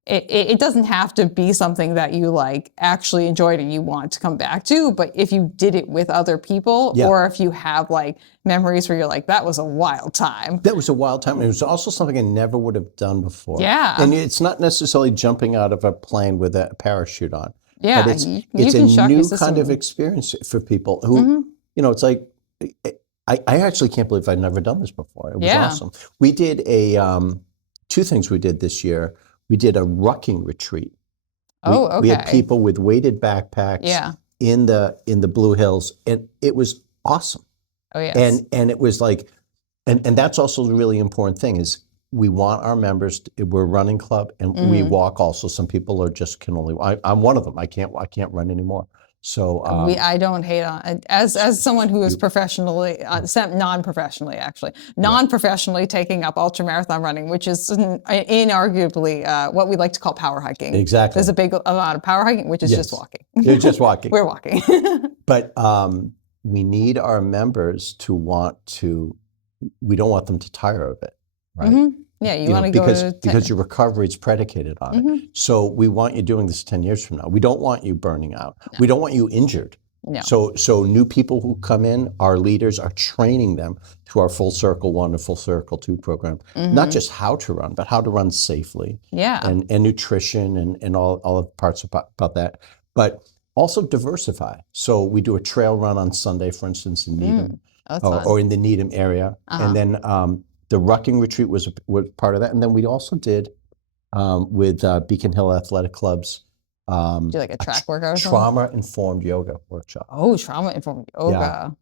it doesn't have to be something that you actually enjoyed and you want to come back to, but if you did it with other people or if you have memories where you're that was a wild time. That was a wild time. It was also something I never would have done before. Yeah. And it's not necessarily jumping out of a plane with a parachute on. Yeah. But it's a new kind of experience for people who, it's I actually can't believe I'd never done this before. It was Yeah. awesome. We did two things we did this year. We did a rucking retreat. We had Okay. people with weighted backpacks Yeah. in the Blue Hills, and it was awesome. Oh, yes. And it was like, and that's also the really important thing is we want our members. We're a running club, and we walk also. Some people are just can only. I'm one of them. I can't run anymore. So I don't hate on as someone who is professionally, non-professionally actually, non-professionally taking up ultra marathon running, which is inarguably what we like to call power hiking. Exactly. There's a big amount of power hiking, which is Yes. just walking. You're just walking. We're walking. But we need our members to want to. We don't want them to tire of it, right? Yeah, you want to go because your recovery is predicated on it. So we want you doing this 10 years from now. We don't want you burning out. No. We don't want you injured. No. So new people who come in, our leaders are training them through our Full Circle 1 and Full Circle 2 program, not just how to run, but how to run safely. Yeah. And nutrition and all the parts about that. But also diversify. So we do a trail run on Sunday, for instance, in Needham or in the Needham area. And then the rucking retreat was part of that. And then we also did with Beacon Hill Athletic Club's do like a track workout or something? Trauma-informed yoga workshop. Oh, trauma-informed yoga.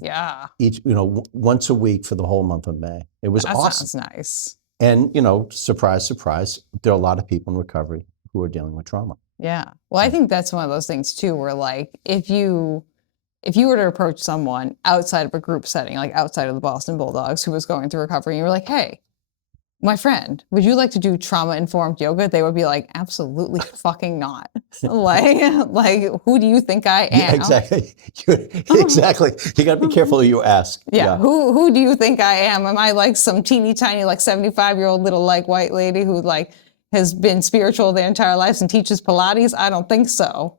Yeah. Each, once a week for the whole month of May. It was awesome. That sounds nice. And, surprise, surprise, there are a lot of people in recovery who are dealing with trauma. Yeah. Well, I think that's one of those things too, where like, if you were to approach someone outside of a group setting, like outside of the Boston Bulldogs who was going through recovery, and you were like, hey, my friend, would you like to do trauma-informed yoga? They would be like, absolutely fucking not. like, who do you think I am? Yeah, exactly. Exactly. You got to be careful who you ask. Yeah. Who do you think I am? Am I like some teeny tiny, like 75-year-old little like white lady who like has been spiritual their entire lives and teaches Pilates? I don't think so.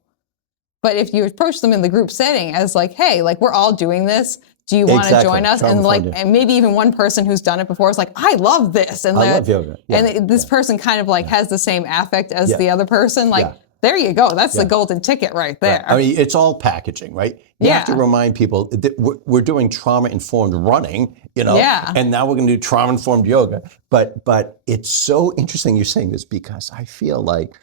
But if you approach them in the group setting as like, hey, like we're all doing this. Do you want to join us? And like, and maybe even one person who's done it before is like, I love this. And I love yoga. Yeah. And this person kind of like has the same affect as the other person. Like, there you go. That's the golden ticket right there. Right. I mean, it's all packaging, right? You have to remind people that we're doing trauma-informed running, and now we're going to do trauma-informed yoga. But it's so interesting you're saying this because I feel like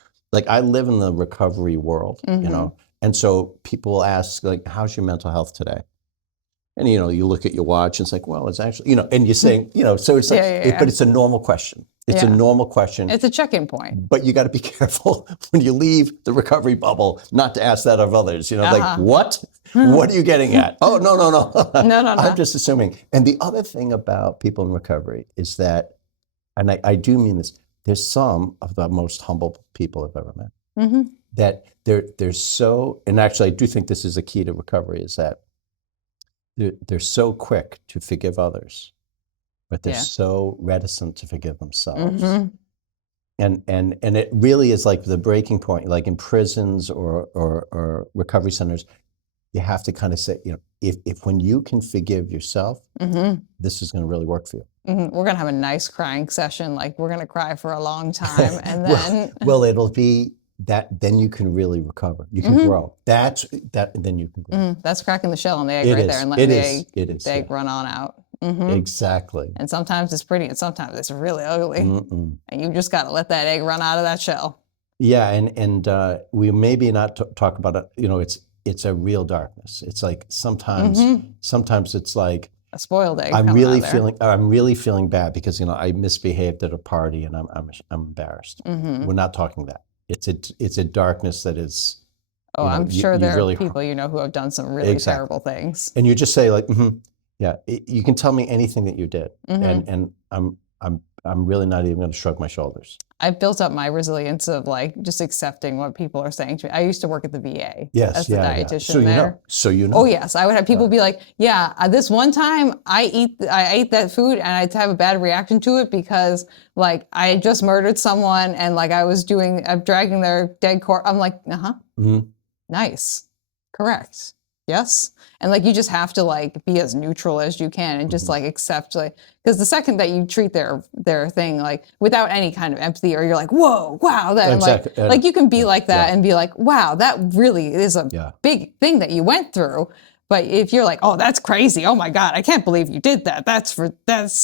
I live in the recovery world, and so people ask like, how's your mental health today? And, you look at your watch and it's like, well, it's actually, and you're saying, so it's like, but it's a normal question. It's a normal question. It's a check-in point. But you got to be careful when you leave the recovery bubble, not to ask that of others. Like, what? What are you getting at? Oh, no. No. I'm just assuming. And the other thing about people in recovery is that, and I do mean this, there's some of the most humble people I've ever met. That they're so, and actually I do think this is a key to recovery, is that they're so quick to forgive others, but they're so reticent to forgive themselves. And it really is like the breaking point, like in prisons or recovery centers, you have to kind of say, if when you can forgive yourself, this is going to really work for you. We're going to have a nice crying session. Like we're going to cry for a long time. And then. well, it'll be that, then you can really recover. You can grow. Then you can grow. That's cracking the shell on the egg right there and letting the egg run on out. Exactly. And sometimes it's pretty and sometimes it's really ugly. And you just got to let that egg run out of that shell. Yeah. And we maybe not talk about it. It's a real darkness. It's like sometimes it's like a spoiled egg. I'm really feeling bad because, I misbehaved at a party and I'm embarrassed. We're not talking that. It's a darkness that is. Oh, I'm sure there are people who have done some really terrible things. And you just say like, you can tell me anything that you did, and I'm really not even going to shrug my shoulders. I've built up my resilience of like just accepting what people are saying to me. I used to work at the VA as the dietitian there. So Oh yes, I would have people be like, this one time I ate that food and I'd have a bad reaction to it because like I had just murdered someone and like I'm dragging their dead corpse. I'm like, nice, correct, yes. And like you just have to like be as neutral as you can and just like accept, like, because the second that you treat their thing like without any kind of empathy, or you're like, whoa, wow, that exactly. like you can be like that and be like, wow, that really is a big thing that you went through. But if you're like, oh, that's crazy. Oh my God, I can't believe you did that. That's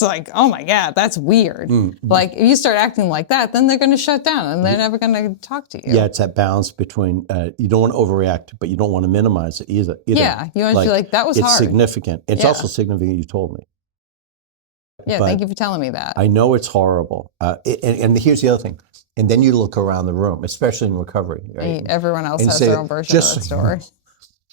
like, oh my God, that's weird. Like if you start acting like that, then they're going to shut down and they're never going to talk to you. Yeah, it's that balance between you don't want to overreact, but you don't want to minimize it either. Yeah, you want to feel like that was it's hard. significant. It's also significant you told me. Yeah, But thank you for telling me that. I know it's horrible. And here's the other thing. And then you look around the room, especially in recovery. Right? Everyone else and has say, their own version of that story.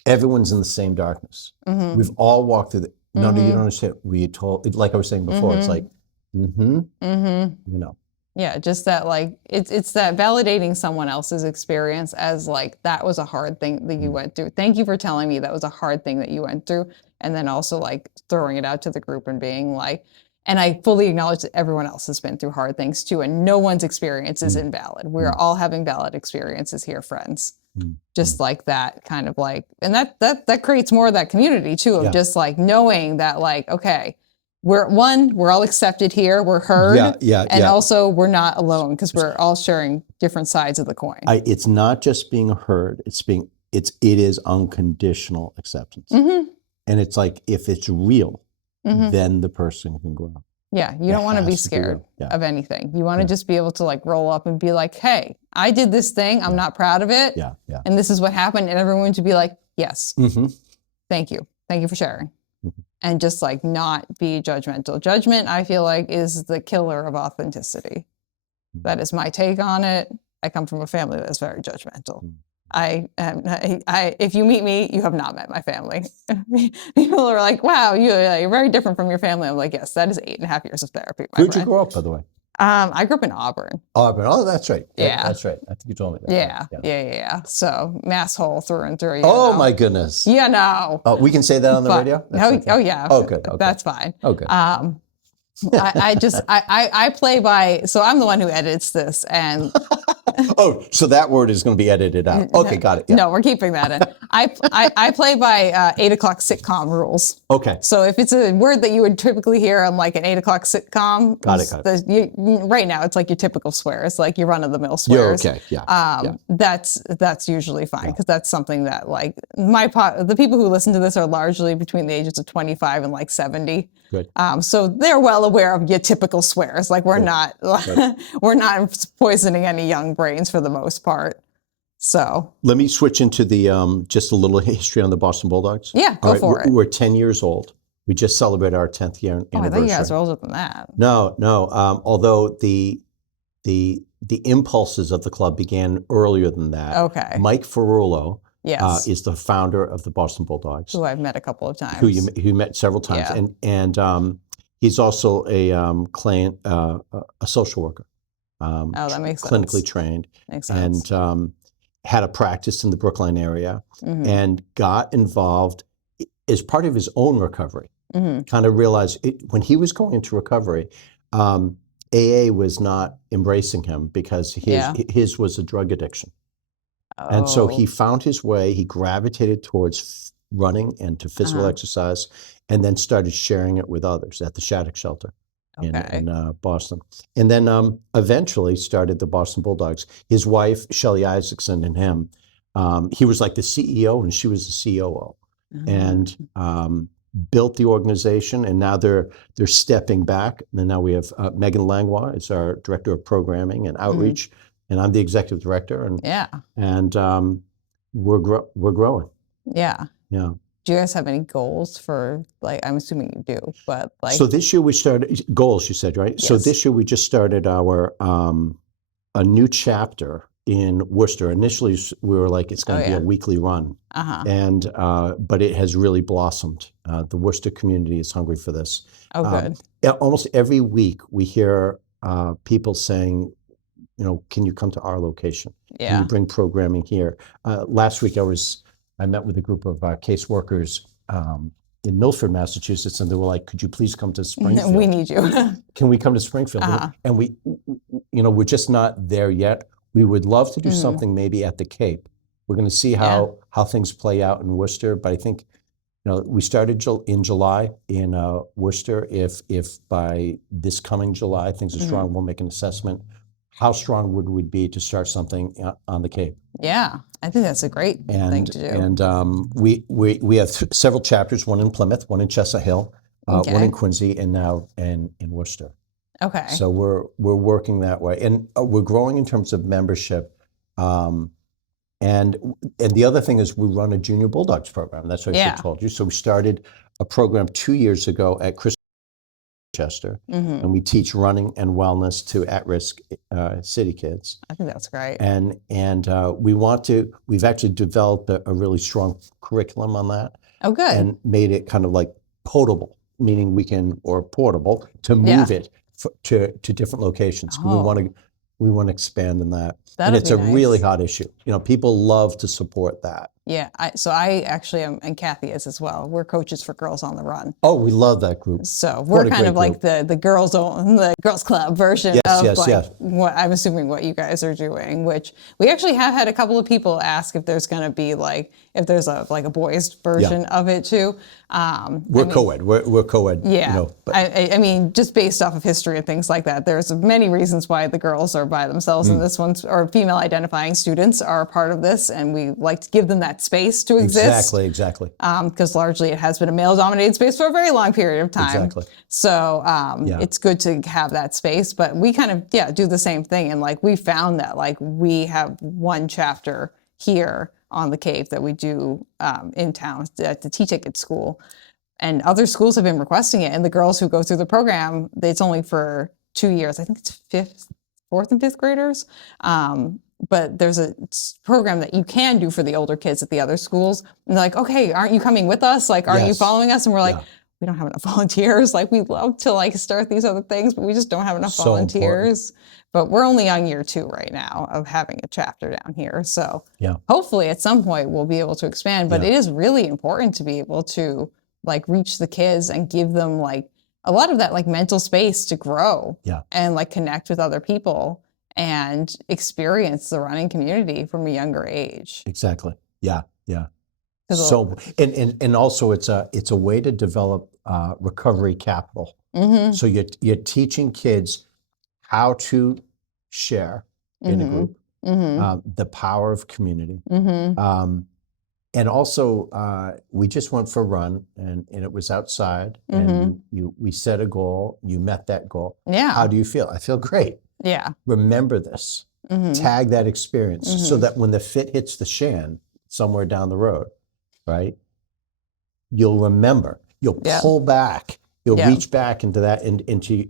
Everyone's in the same darkness. We've all walked through the, no, you don't understand. We told, like I was saying before, it's like, you know. Yeah, just that like, it's that validating someone else's experience as like, that was a hard thing that you went through. Thank you for telling me that was a hard thing that you went through. And then also like throwing it out to the group and being like, and I fully acknowledge that everyone else has been through hard things too, and no one's experience is invalid. We're all having valid experiences here, friends. Just like that kind of like, and that creates more of that community too, of just like knowing that like, okay, we're all accepted here, we're heard, and also we're not alone because we're all sharing different sides of the coin. It's not just being heard; it is unconditional acceptance, and it's like if it's real, then the person can grow. Yeah, you don't want to be scared of anything. You want to just be able to like roll up and be like, hey, I did this thing. I'm not proud of it. And this is what happened. And everyone to be like, yes, thank you. Thank you for sharing. And just like not be judgmental. Judgment, I feel like, is the killer of authenticity. That is my take on it. I come from a family that's very judgmental. If you meet me, you have not met my family. People are like, wow, you're very different from your family. I'm like, yes, that is 8.5 years of therapy. Where'd you grow up, by the way? I grew up in Auburn. Auburn. Oh, that's right. Yeah. That's right. I think you told me that. Yeah. So mass hole through and through. Oh, my goodness. Yeah, no. Oh, we can say that on the radio? Oh, yeah. Oh, good. Okay. That's fine. Okay. I play by, so I'm the one who edits this and. Oh, so that word is going to be edited out. Okay, got it. Yeah. No, we're keeping that in. I play by 8 o'clock sitcom rules. Okay. So if it's a word that you would typically hear on like an 8 o'clock sitcom, got it. Right now it's like your typical swear. It's like your run of the mill swears. You're okay. Yeah. That's usually fine because that's something that like the people who listen to this are largely between the ages of 25 and like 70. Good. So they're well aware of your typical swears. Like we're not poisoning any young brains for the most part. So let me switch into the just a little history on the Boston Bulldogs. Yeah, go for it. We're 10 years old. We just celebrated our 10th year anniversary. Oh, I thought you guys were older than that. No. Although the impulses of the club began earlier than that. Okay. Mike Ferrullo. Yes. Is the founder of the Boston Bulldogs. Who I've met a couple of times. Who you met several times. Yeah. And he's also a client, a social worker. That makes sense. Clinically trained. Makes sense. And had a practice in the Brookline area and got involved as part of his own recovery. Kind of realized when he was going into recovery, AA was not embracing him because his was a drug addiction. And so he found his way, he gravitated towards running and to physical exercise, and then started sharing it with others at the Shattuck Shelter in Boston. And then eventually started the Boston Bulldogs. His wife, Shelley Isaacson, and him, he was like the CEO and she was the COO. And built the organization, and now they're stepping back. And now we have Megan Langlois is our director of programming and outreach. And I'm the executive director, and we're growing. Yeah. Yeah. Do you guys have any goals for like? I'm assuming you do, but like. So this year we started goals. You said right. Yes. So this year we just started our a new chapter in Worcester. Initially we were like it's going to be a weekly run, and but it has really blossomed. The Worcester community is hungry for this. Oh, good. Almost every week we hear people saying, can you come to our location? Yeah. Can you bring programming here? Last week I met with a group of case workers in Milford, Massachusetts, and they were like, could you please come to Springfield? We need you. Can we come to Springfield? And we're just not there yet. We would love to do something maybe at the Cape. We're going to see how things play out in Worcester, but I think we started in July in Worcester. If by this coming July things are strong, we'll make an assessment how strong would we be to start something on the Cape? Yeah, I think that's a great thing to do. And we have several chapters, one in Plymouth, one in Chestnut Hill, one in Quincy, and now in Worcester. Okay. So we're working that way, and we're growing in terms of membership. And the other thing is we run a Junior Bulldogs program. That's what I should have told you. So we started a program 2 years ago at Chester, and we teach running and wellness to at-risk city kids. I think that's great. And we've actually developed a really strong curriculum on that. Oh, good. And made it kind of like potable, meaning portable to move it to different locations. We want to expand in that. And it's a really hot issue. People love to support that. Yeah, so I actually am, and Kathy is as well. We're coaches for Girls on the Run. Oh, we love that group. So we're kind of like the girls club version of what I'm assuming what you guys are doing. Which we actually have had a couple of people ask if there's going to be if there's a boys version of it too. We're co-ed. We're co-ed. Yeah. I mean, just based off of history and things like that, there's many reasons why the girls are by themselves, and this one's or female identifying students are a part of this, and we like to give them that space to exist. Exactly. Because largely it has been a male-dominated space for a very long period of time. Exactly. So it's good to have that space, but we kind of do the same thing, and we found that we have one chapter here on the Cape that we do in town at the T-Ticket School, and other schools have been requesting it. And the girls who go through the program, it's only for 2 years. I think it's fourth and fifth graders. But there's a program that you can do for the older kids at the other schools. And they're like, okay, aren't you coming with us? Are you following us? And we're like, we don't have enough volunteers. We love to start these other things, but we just don't have enough volunteers. Important. But we're only on year 2 right now of having a chapter down here. So hopefully at some point we'll be able to expand. But it is really important to be able to reach the kids and give them a lot of that mental space to grow and connect with other people and experience the running community from a younger age. Exactly. Yeah. So and also it's a way to develop recovery capital. So you're teaching kids how to share in a group, the power of community. And also, we just went for a run, and it was outside, and we set a goal. You met that goal. Yeah. How do you feel? I feel great. Yeah. Remember this. Tag that experience so that when the fit hits the shan somewhere down the road, right, you'll remember. You'll pull back. You'll reach back into that into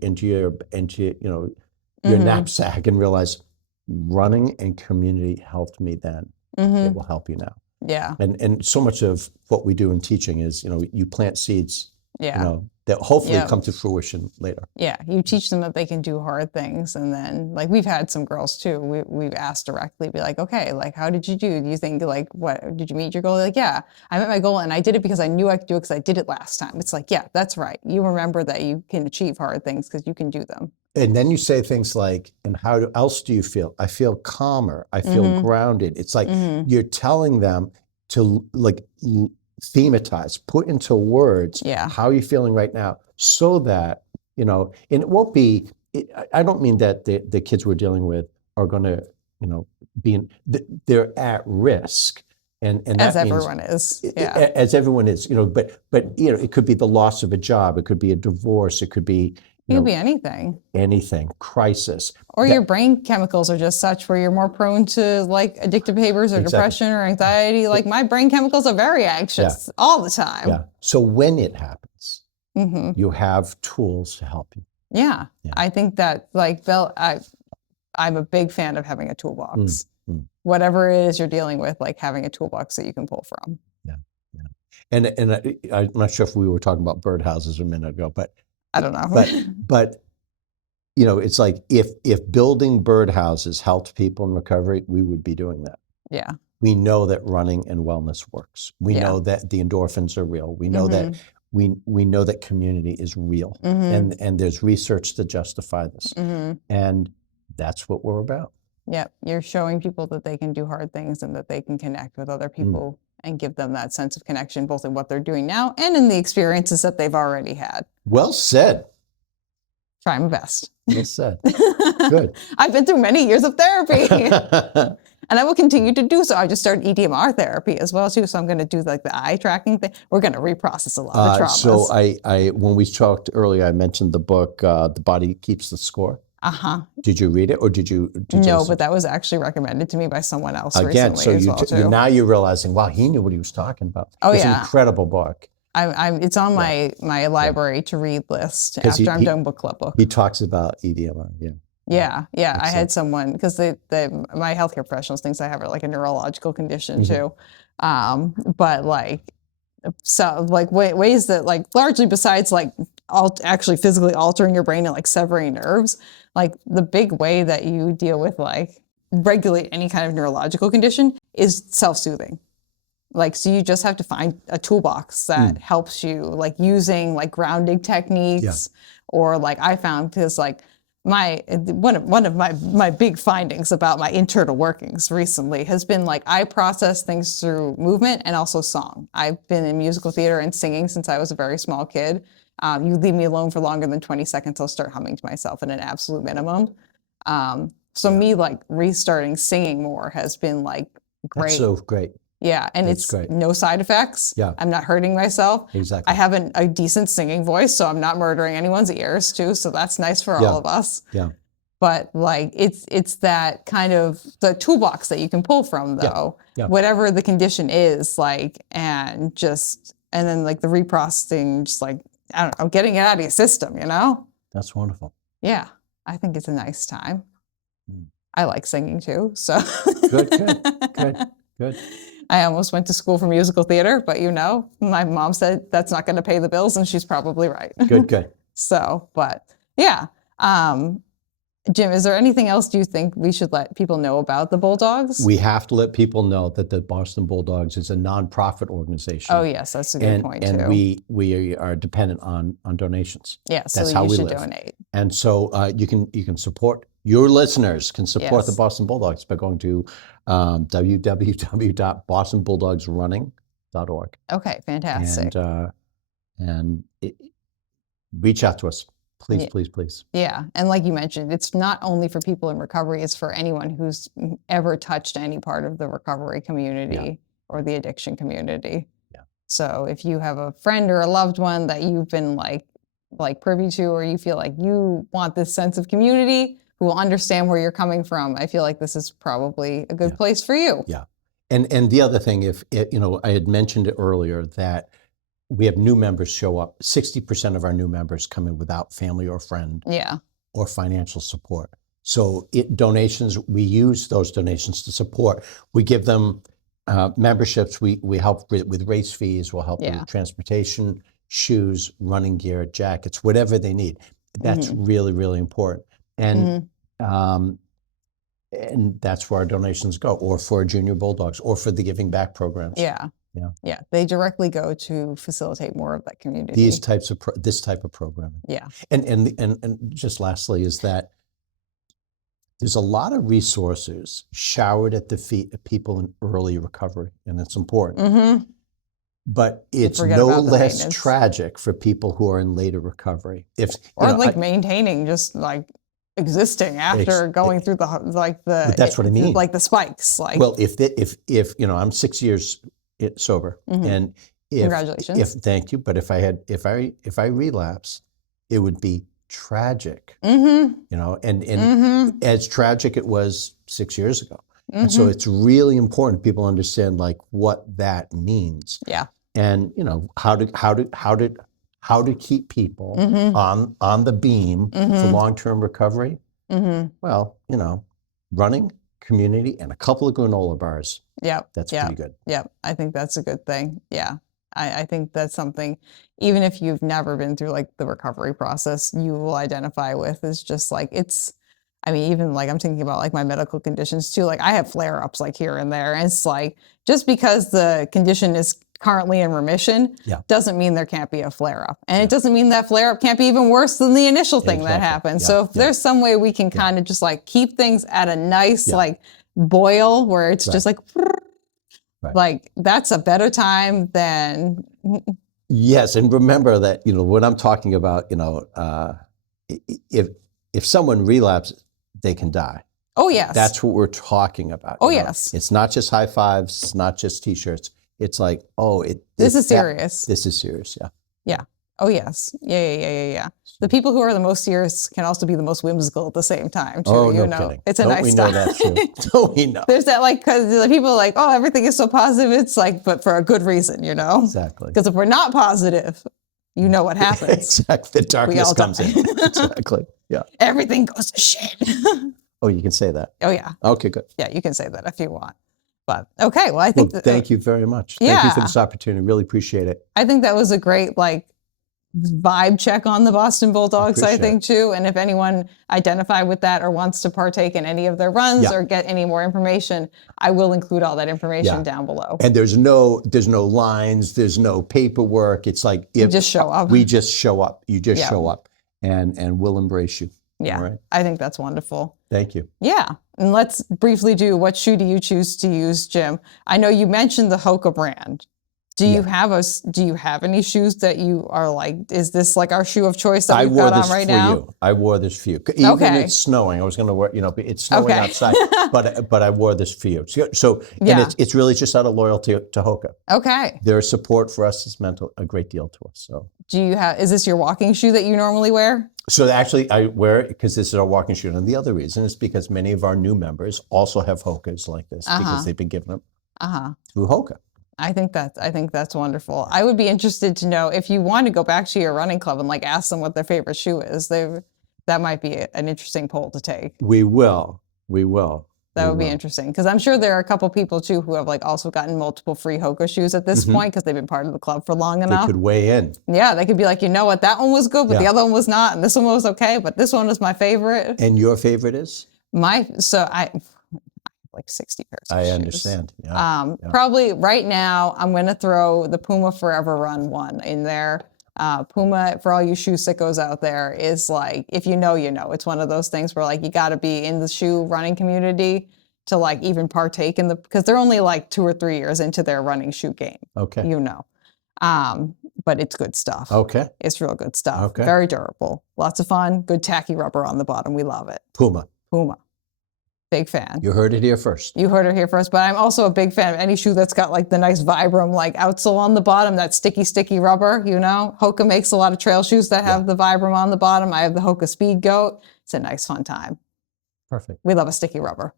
your knapsack and realize running and community helped me then. It will help you now. Yeah. And so much of what we do in teaching is, you plant seeds, that hopefully come to fruition later. Yeah. You teach them that they can do hard things. And then we've had some girls too, we've asked directly, be like, okay, how did you do? Do you think what, did you meet your goal? I met my goal and I did it because I knew I could do it because I did it last time. It's that's right. You remember that you can achieve hard things because you can do them. And then you say things like, and how else do you feel? I feel calmer. I feel grounded. It's you're telling them to thematize, put into words how you're feeling right now so that, and it won't be, I don't mean that the kids we're dealing with are going to, they're at risk. And as everyone is. As everyone is, but it could be the loss of a job. It could be a divorce. It could be, it could be anything. Anything, crisis. Or your brain chemicals are just such where you're more prone to addictive behaviors or depression or anxiety. My brain chemicals are very anxious all the time. Yeah. So when it happens, you have tools to help you. Yeah. I think that I'm a big fan of having a toolbox. Whatever it is you're dealing with, having a toolbox that you can pull from. Yeah. And I'm not sure if we were talking about birdhouses a minute ago, but I don't know. But it's if building birdhouses helped people in recovery, we would be doing that. Yeah. We know that running and wellness works. We know that the endorphins are real. We know that we know that community is real. And there's research to justify this. And that's what we're about. Yep. You're showing people that they can do hard things and that they can connect with other people and give them that sense of connection, both in what they're doing now and in the experiences that they've already had. Well said. Try my best. Well said. Good. I've been through many years of therapy. And I will continue to do so. I just started EDMR therapy as well too. So I'm going to do like the eye tracking thing. We're going to reprocess a lot of traumas. So I when we talked earlier, I mentioned the book, The Body Keeps the Score. Did you read it, or did you No, but that was actually recommended to me by someone else again? recently So as well too. now you're realizing, wow, he knew what he was talking about. Oh, It's yeah. an incredible book. It's on my library to read list after I'm done book club book. He talks about EDMR. Yeah. I had someone, because my healthcare professionals thinks I have like a neurological condition too, but like so like ways that like largely besides like actually physically altering your brain and like severing nerves, like the big way that you deal with like regulate any kind of neurological condition is self-soothing. Like, so you just have to find a toolbox that helps you, like using like grounding techniques, or like I found, because like one of my big findings about my internal workings recently has been like I process things through movement and also song. I've been in musical theater and singing since I was a very small kid. You leave me alone for longer than 20 seconds, I'll start humming to myself at an absolute minimum. So me like restarting singing more has been like great. That's so great. Yeah, and That's it's great. no side effects. Yeah. I'm not hurting myself. Exactly. I have a decent singing voice, so I'm not murdering anyone's ears too. So that's nice for all of us. Yeah. But like it's that kind of the toolbox that you can pull from though, whatever the condition is, like, and then like the reprocessing, just like, I don't know, getting it out of your system, you know? That's wonderful. Yeah, I think it's a nice time. I like singing too, so. Good. I almost went to school for musical theater, but you know, my mom said that's not going to pay the bills, and she's probably right. Good. So, but yeah. Jim, is there anything else you think we should let people know about the Bulldogs? We have to let people know that the Boston Bulldogs is a nonprofit organization. Oh yes, that's a good point too. And we are dependent on donations. Yeah, so that's how you we should live. donate. And so you can support, your listeners can support the Yes. Boston Bulldogs by going to www.bostonbulldogsrunning.org. Okay, fantastic. And reach out to us. Please. Yeah, and like you mentioned, it's not only for people in recovery, it's for anyone who's ever touched any part of the recovery community or the addiction community. Yeah. So if you have a friend or a loved one that you've been like privy to, or you feel like you want this sense of community, who will understand where you're coming from, I feel like this is probably a good place for you. Yeah. And the other thing, I had mentioned it earlier that we have new members show up. 60% of our new members come in without family or friend or financial support. So donations, we use those donations to support. We give them memberships. We help with race fees. We'll help with transportation, shoes, running gear, jackets, whatever they need. That's really, really important. And and that's where our donations go, or for Junior Bulldogs, or for the Giving Back programs. Yeah, they directly go to facilitate more of that community. This type of programming. Yeah. And just lastly is that there's a lot of resources showered at the feet of people in early recovery, and it's important. But it's no less tragic for people who are in later recovery. Maintaining just like existing after going through the that's what I mean. Like the spikes. Like, well, if I'm 6 years sober, and congratulations. Thank you. But if I relapse, it would be tragic. And as tragic it was 6 years ago. And so it's really important people understand like what that means. Yeah. And how to keep people on the beam for long-term recovery. Well, running, community, and a couple of granola bars. Yeah. That's pretty good. Yeah. I think that's a good thing. Yeah. I think that's something, even if you've never been through like the recovery process, you will identify with, is just like, even like I'm thinking about like my medical conditions too. Like I have flare-ups like here and there. And it's like, just because the condition is currently in remission doesn't mean there can't be a flare-up. And it doesn't mean that flare-up can't be even worse than the initial thing that happened. So if there's some way we can kind of just like keep things at a nice like boil where it's just like, like that's a better time than. Yes. And remember that, when I'm talking about, if someone relapses, they can die. Oh, yes. That's what we're talking about. Oh, you know? yes. It's not just high fives. It's not just T-shirts. It's like, this is serious. This is serious. Yeah. Yeah. Oh, yes. Yeah. The people who are the most serious can also be the most whimsical at the same time, too. Oh, you no know, kidding. it's a Don't nice we know that's true? Don't we know? There's that, like, because the people are like, oh, everything is so positive. It's like, but for a good reason, you know? Exactly. Because if we're not positive, you know what happens. Exactly. The darkness comes in. Exactly. Yeah. Everything goes to shit. Oh, you can say that. Oh, yeah. Okay, good. Yeah, you can say that if you want. But okay, well, I think thank you very much. Thank you for this opportunity. Really appreciate it. I think that was a great, like, vibe check on the Boston Bulldogs, I think, too. And if anyone identified with that or wants to partake in any of their runs or get any more information, I will include all that information down below. And there's no lines, there's no paperwork. It's like you just show up. We just show up. You just show up, and we'll embrace you. Yeah, all right? I think that's wonderful. Thank you. Yeah, and let's briefly do, what shoe do you choose to use, Jim? I know you mentioned the Hoka brand. Do you have any shoes that you are like, is this like our shoe of choice that we've got on right now? I wore this for you. Even it's snowing. I was going to wear, it's snowing outside, but I wore this for you. So and it's really just out of loyalty to Hoka. Okay. Their support for us has meant a great deal to us. So is this your walking shoe that you normally wear? So actually I wear it because this is our walking shoe. And the other reason is because many of our new members also have Hokas like this because they've been given them through Hoka. I think that's wonderful. I would be interested to know if you want to go back to your running club and like ask them what their favorite shoe is. That might be an interesting poll to take. We will. That would be interesting because I'm sure there are a couple people too who have like also gotten multiple free Hoka shoes at this point because they've been part of the club for long enough. They could weigh in. Yeah, they could be like, you know what, that one was good, but the other one was not, and this one was okay, but this one was my favorite. And your favorite is? Like 60 pairs of shoes. I understand. Yeah. Probably right now, I'm going to throw the Puma Forever Run one in there. Puma, for all you shoe sickos out there, is like, if you know, you know. It's one of those things where like you got to be in the shoe running community to like even partake in because they're only like 2 or 3 years into their running shoe game. Okay. But it's good stuff. Okay. It's real good stuff. Okay. Very durable. Lots of fun. Good tacky rubber on the bottom. We love it. Puma. Big fan. You heard it here first. You heard it here first, but I'm also a big fan of any shoe that's got like the nice Vibram like outsole on the bottom, that sticky rubber, Hoka makes a lot of trail shoes that have the Vibram on the bottom. I have the Hoka Speed Goat. It's a nice fun time. Perfect. We love a sticky rubber.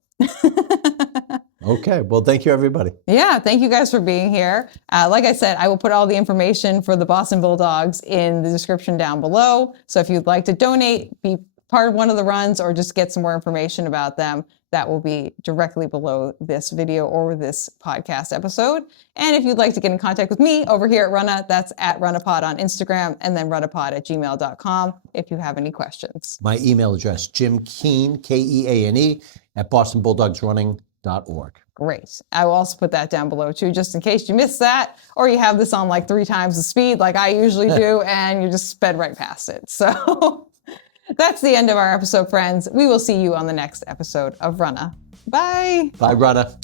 Okay. Well, thank you, everybody. Yeah. Thank you guys for being here. Like I said, I will put all the information for the Boston Bulldogs in the description down below. So if you'd like to donate, be part of one of the runs, or just get some more information about them, that will be directly below this video or this podcast episode. And if you'd like to get in contact with me over here at Runnah, that's at RunnahPod on Instagram, and then runnahpod@gmail.com if you have any questions. My email address, Jim Keane, Keane, at bostonbulldogsrunning.org. Great. I will also put that down below too, just in case you missed that, or you have this on like 3 times the speed like I usually do, and you just sped right past it. So that's the end of our episode, friends. We will see you on the next episode of Runnah. Bye. Bye, Runnah.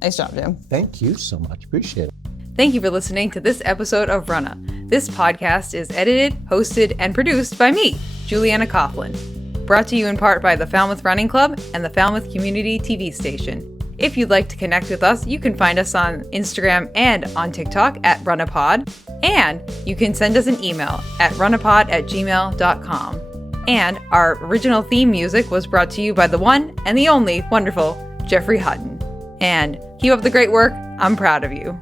Nice job, Jim. Thank you so much. Appreciate it. Thank you for listening to this episode of Runnah. This podcast is edited, hosted, and produced by me, Juliana Coughlin. Brought to you in part by the Falmouth Running Club and the Falmouth Community TV station. If you'd like to connect with us, you can find us on Instagram and on TikTok at RunnahPod. And you can send us an email at runnahpod@gmail.com. And our original theme music was brought to you by the one and the only wonderful Jeffrey Hutton. And keep up the great work. I'm proud of you.